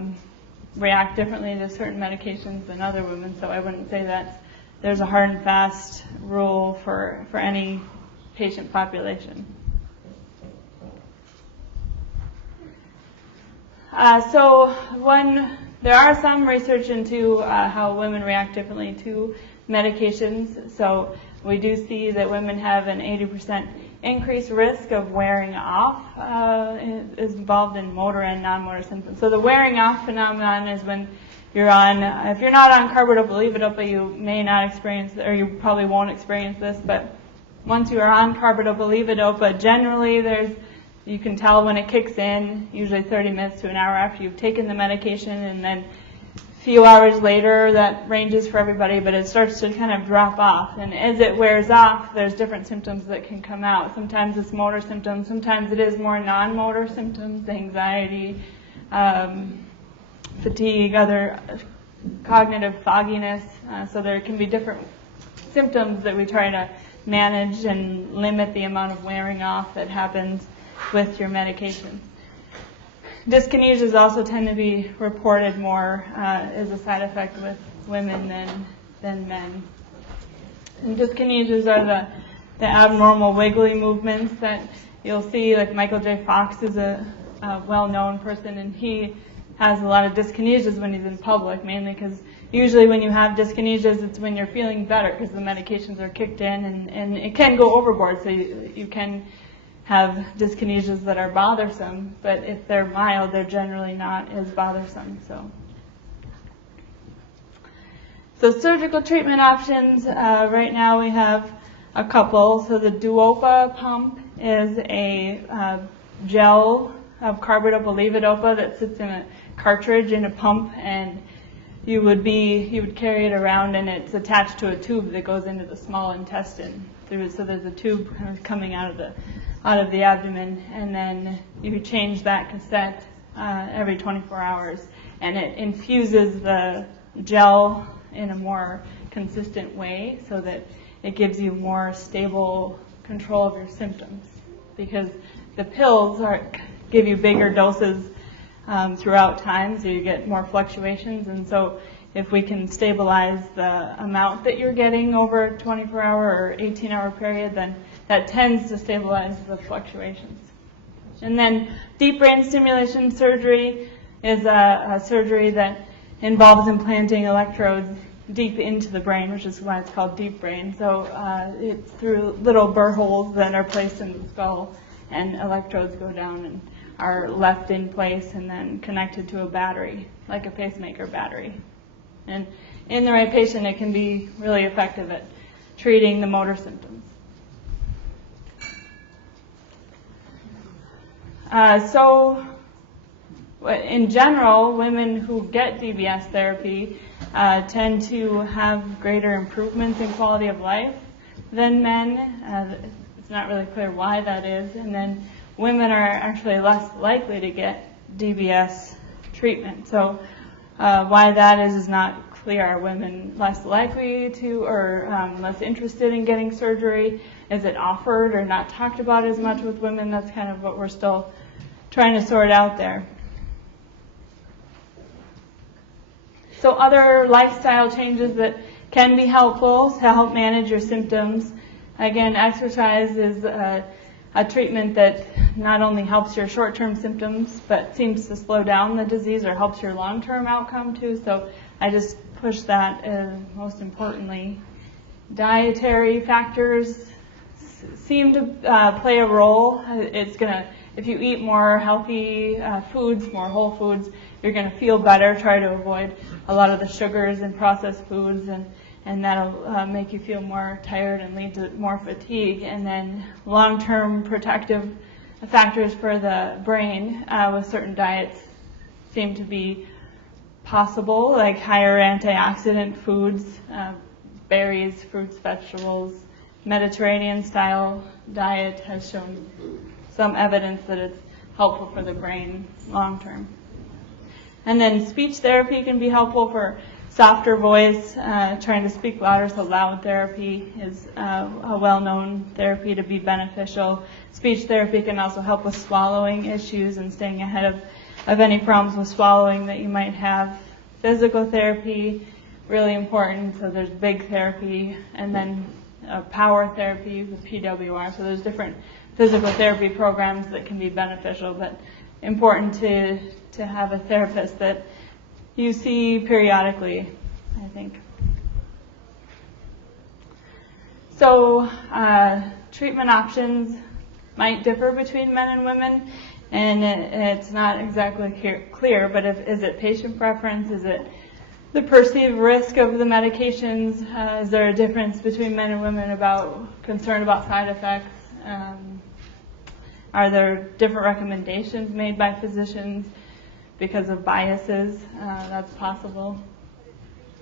react differently to certain medications than other women, so I wouldn't say that there's a hard and fast rule for any patient population. There are some research into how women react differently to medications. So we do see that women have an 80% increased risk of wearing off is involved in motor and non-motor symptoms. So the wearing off phenomenon is when you're on, if you're not on carbidopa-levodopa, you may not experience, or you probably won't experience this, but once you are on carbidopa-levodopa, generally you can tell when it kicks in, usually 30 minutes to an hour after you've taken the medication, and then a few hours later, that ranges for everybody, but it starts to kind of drop off. And as it wears off, there's different symptoms that can come out. Sometimes it's motor symptoms, sometimes it is more non-motor symptoms, anxiety, fatigue, other cognitive fogginess. So there can be different symptoms that we try to manage and limit the amount of wearing off that happens with your medications. Dyskinesias also tend to be reported more as a side effect with women than men. And dyskinesias are the abnormal wiggly movements that you'll see, like Michael J. Fox is a well-known person, and he has a lot of dyskinesias when he's in public, mainly because usually when you have dyskinesias, it's when you're feeling better because the medications are kicked in, and it can go overboard. So you can have dyskinesias that are bothersome, but if they're mild, they're generally not as bothersome. So surgical treatment options, right now we have a couple. So the Duopa pump is a gel of carbidopa levodopa that sits in a cartridge in a pump, and you would carry it around, and it's attached to a tube that goes into the small intestine. So there's a tube kind of coming out of the abdomen, and then you change that cassette every 24 hours, and it infuses the gel in a more consistent way so that it gives you more stable control of your symptoms, because the pills give you bigger doses throughout time, so you get more fluctuations. And so if we can stabilize the amount that you're getting over a 24-hour or 18-hour period, then that tends to stabilize the fluctuations. And then deep brain stimulation surgery is a surgery that involves implanting electrodes deep into the brain, which is why it's called deep brain. So it's through little burr holes that are placed in the skull, and electrodes go down and are left in place and then connected to a battery, like a pacemaker battery. And in the right patient, it can be really effective at treating the motor symptoms. So in general, women who get DBS therapy tend to have greater improvements in quality of life than men. It's not really clear why that is. And then women are actually less likely to get DBS treatment. So why that is not clear. Are women less likely to, or less interested in getting surgery? Is it offered or not talked about as much with women? That's kind of what we're still trying to sort out there. So other lifestyle changes that can be helpful to help manage your symptoms. Again, exercise is a treatment that not only helps your short-term symptoms, but seems to slow down the disease or helps your long-term outcome too. So I just push that most importantly. Dietary factors seem to play a role. If you eat more healthy foods, more whole foods, you're going to feel better. Try to avoid a lot of the sugars and processed foods, and that'll make you feel more tired and lead to more fatigue. And then long-term protective factors for the brain with certain diets seem to be possible, like higher antioxidant foods, berries, fruits, vegetables. Mediterranean-style diet has shown some evidence that it's helpful for the brain long-term. And then speech therapy can be helpful for softer voice, trying to speak louder, so loud therapy is a well-known therapy to be beneficial. Speech therapy can also help with swallowing issues and staying ahead of any problems with swallowing that you might have. Physical therapy, really important, so there's big therapy, and then power therapy with PWR, so there's different physical therapy programs that can be beneficial, but important to have a therapist that you see periodically, I think. So treatment options might differ between men and women, and it's not exactly clear, but is it patient preference? Is it the perceived risk of the medications? Is there a difference between men and women about concern about side effects? Are there different recommendations made by physicians because of biases? That's possible.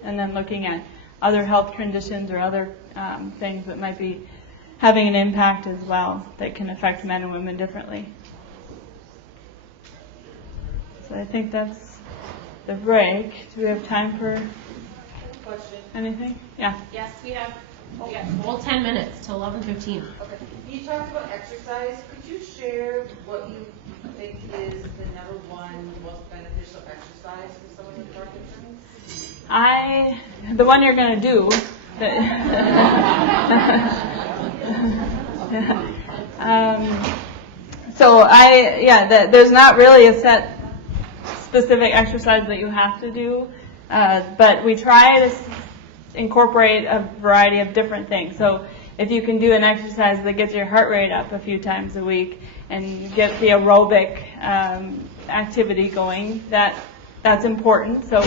And then looking at other health conditions or other things that might be having an impact as well that can affect men and women differently. So I think that's the break. Do we have time for anything? Yeah. Yes, we have full 10 minutes till 11:15. Okay. You talked about exercise. Could you share what you think is the number one most beneficial exercise for someone with Parkinson's? The one you're going to do. There's not really a set specific exercise that you have to do. But we try to incorporate a variety of different things. So if you can do an exercise that gets your heart rate up a few times a week and get the aerobic activity going, that's important. So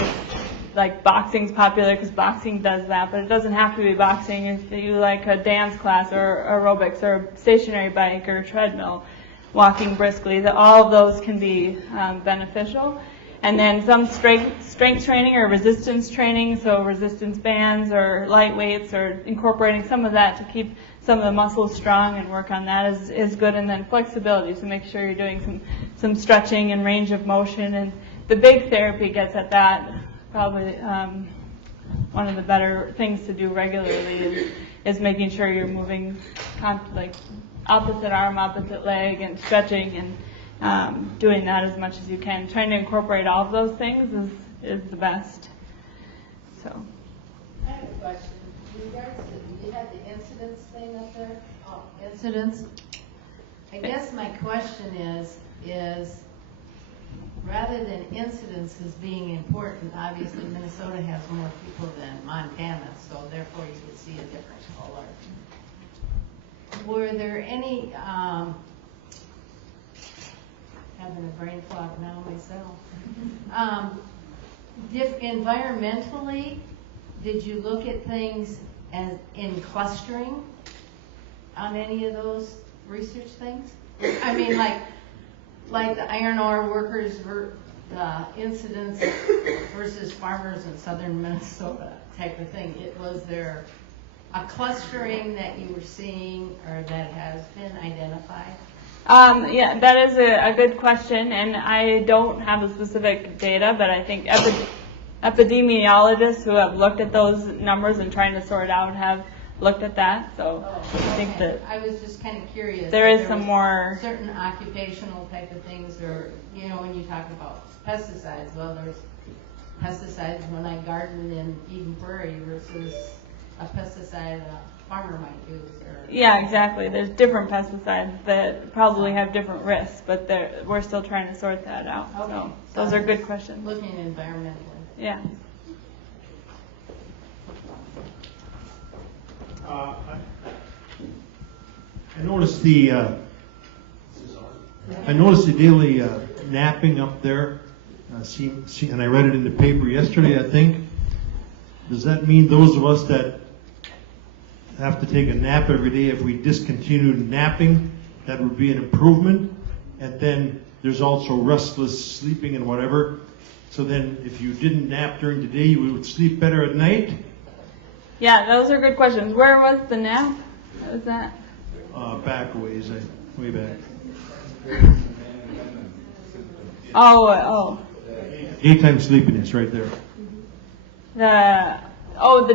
like boxing's popular because boxing does that, but it doesn't have to be boxing. If you like a dance class or aerobics or a stationary bike or a treadmill, walking briskly, all of those can be beneficial. And then some strength training or resistance training, so resistance bands or light weights, or incorporating some of that to keep some of the muscles strong and work on that is good. And then flexibility, so make sure you're doing some stretching and range of motion. And the big therapy gets at that. Probably one of the better things to do regularly is making sure you're moving like opposite arm, opposite leg, and stretching and doing that as much as you can. Trying to incorporate all of those things is the best. So. I have a question. In regards to, you had the incidence thing up there? Oh, incidence. I guess my question is rather than incidences being important, obviously Minnesota has more people than Montana, so therefore you could see a different color. Were there any, having a brain fog now myself, environmentally, did you look at things as in clustering on any of those research things? I mean, like the iron ore workers, incidents versus farmers in southern Minnesota type of thing. Was there a clustering that you were seeing or that has been identified? Yeah, that is a good question, and I don't have the specific data, but I think epidemiologists who have looked at those numbers and trying to sort out have looked at that. So I think that I was just kind of curious. There is some more certain occupational type of things, or when you talk about pesticides. Well, there's pesticides when I garden in Eden Prairie versus a pesticide a farmer might use. Yeah, exactly. There's different pesticides that probably have different risks, but we're still trying to sort that out. Okay. So those are good questions. Looking environmentally. Yeah. I noticed the daily napping up there, and I read it in the paper yesterday, I think. Does that mean those of us that have to take a nap every day, if we discontinued napping, that would be an improvement? And then there's also restless sleeping and whatever. So then if you didn't nap during the day, you would sleep better at night? Yeah, those are good questions. Where was the nap? What was that? Back ways, way back. Oh. Daytime sleepiness, right there. The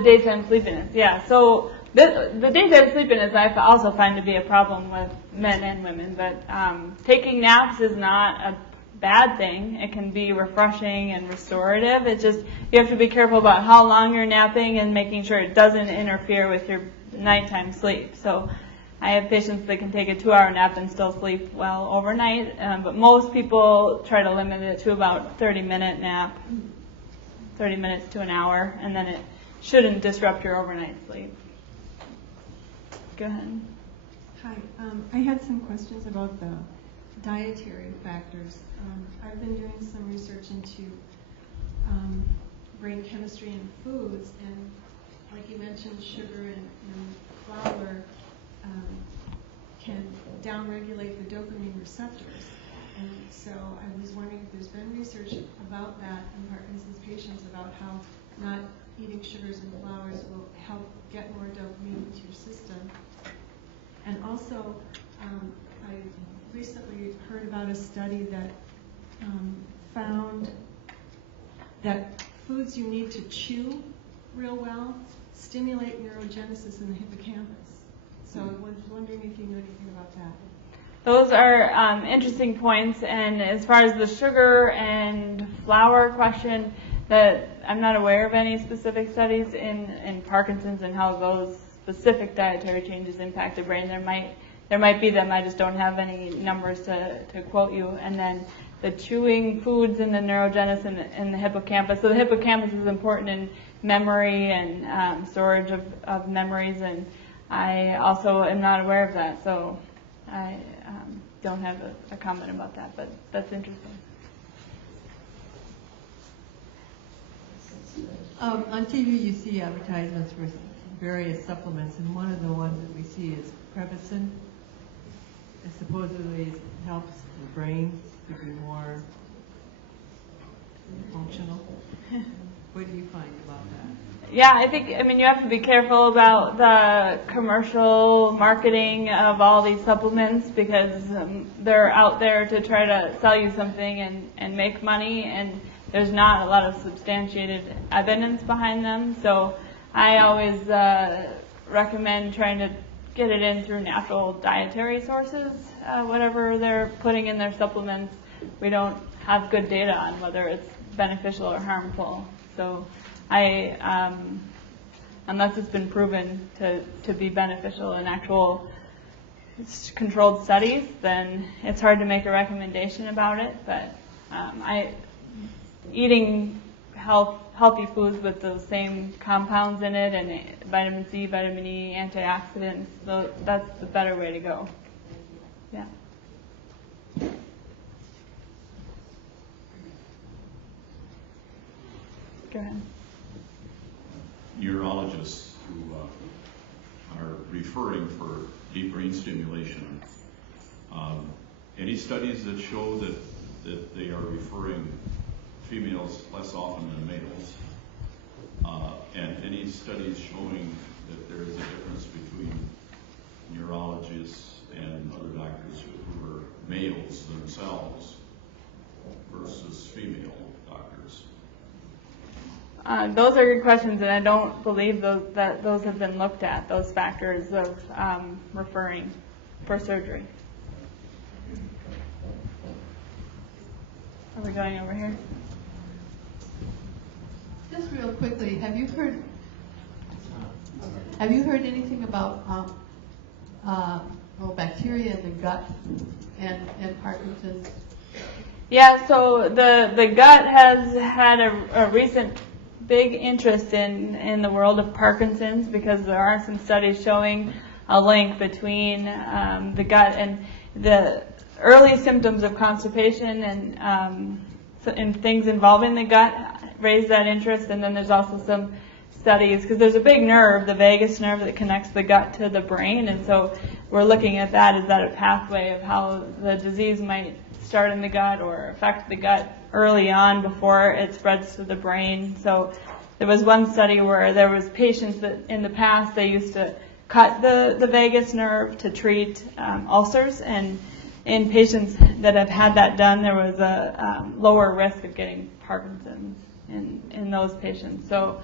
daytime sleepiness. Yeah. So the daytime sleepiness I also find to be a problem with men and women. But taking naps is not a bad thing. It can be refreshing and restorative. It just, you have to be careful about how long you're napping and making sure it doesn't interfere with your nighttime sleep. So I have patients that can take a 2-hour nap and still sleep well overnight, but most people try to limit it to about 30-minute nap, 30 minutes to an hour, and then it shouldn't disrupt your overnight sleep. Go ahead. Hi, I had some questions about the dietary factors. I've been doing some research into brain chemistry and foods, and like you mentioned, sugar and flour can downregulate the dopamine receptors. And so I was wondering if there's been research about that in Parkinson's patients, about how not eating sugars and flours will help get more dopamine into your system. And also, I recently heard about a study that found that foods you need to chew real well stimulate neurogenesis in the hippocampus. So I was wondering if you knew anything about that. Those are interesting points. And as far as the sugar and flour question, that I'm not aware of any specific studies in Parkinson's and how those specific dietary changes impact the brain. There might be them. I just don't have any numbers to quote you. And then the chewing foods in the neurogenesis and the hippocampus. So the hippocampus is important in memory and storage of memories, and I also am not aware of that, so I don't have a comment about that, but that's interesting. On TV, you see advertisements for various supplements, and one of the ones that we see is Prevacin. It supposedly helps the brain to be more functional. What do you find about that? Yeah, I mean, you have to be careful about the commercial marketing of all these supplements because they're out there to try to sell you something and make money, and there's not a lot of substantiated evidence behind them. So I always recommend trying to get it in through natural dietary sources. Whatever they're putting in their supplements, we don't have good data on whether it's beneficial or harmful. So unless it's been proven to be beneficial in actual controlled studies, then it's hard to make a recommendation about it. But eating healthy foods with those same compounds in it, and vitamin C, vitamin E, antioxidants, that's the better way to go. Yeah. Go ahead. Neurologists who are referring for deep brain stimulation, any studies that show that they are referring females less often than males, and any studies showing that there is a difference between neurologists and other doctors who are males themselves versus female doctors? Those are good questions, and I don't believe that those have been looked at, those factors of referring for surgery. Are we going over here? Just real quickly, have you heard anything about bacteria in the gut and Parkinson's? Yeah, so the gut has had a recent big interest in the world of Parkinson's because there are some studies showing a link between the gut and the early symptoms of constipation and things involving the gut raise that interest. And then there's also some studies, because there's a big nerve, the vagus nerve, that connects the gut to the brain, and so we're looking at that. Is that a pathway of how the disease might start in the gut or affect the gut early on before it spreads to the brain? So there was one study where there was patients that in the past they used to cut the vagus nerve to treat ulcers, and in patients that have had that done, there was a lower risk of getting Parkinson's in those patients. So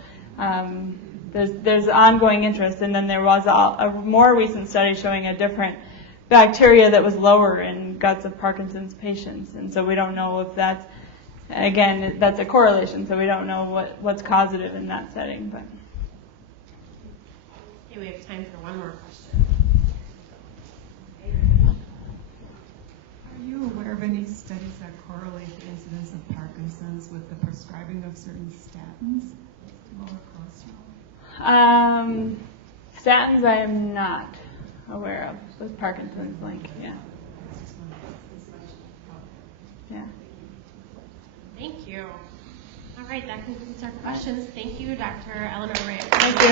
there's ongoing interest, and then there was a more recent study showing a different bacteria that was lower in guts of Parkinson's patients, and so we don't know if that's a correlation, so we don't know what's causative in that setting. But okay, we have time for one more question. Are you aware of any studies that correlate the incidence of Parkinson's with the prescribing of certain statins to lower cholesterol? Statins I am not aware of with Parkinson's link. Yeah. Yeah. Thank you. All right, that concludes our questions. Thank you, Dr. Eleanor Ray. Thank you.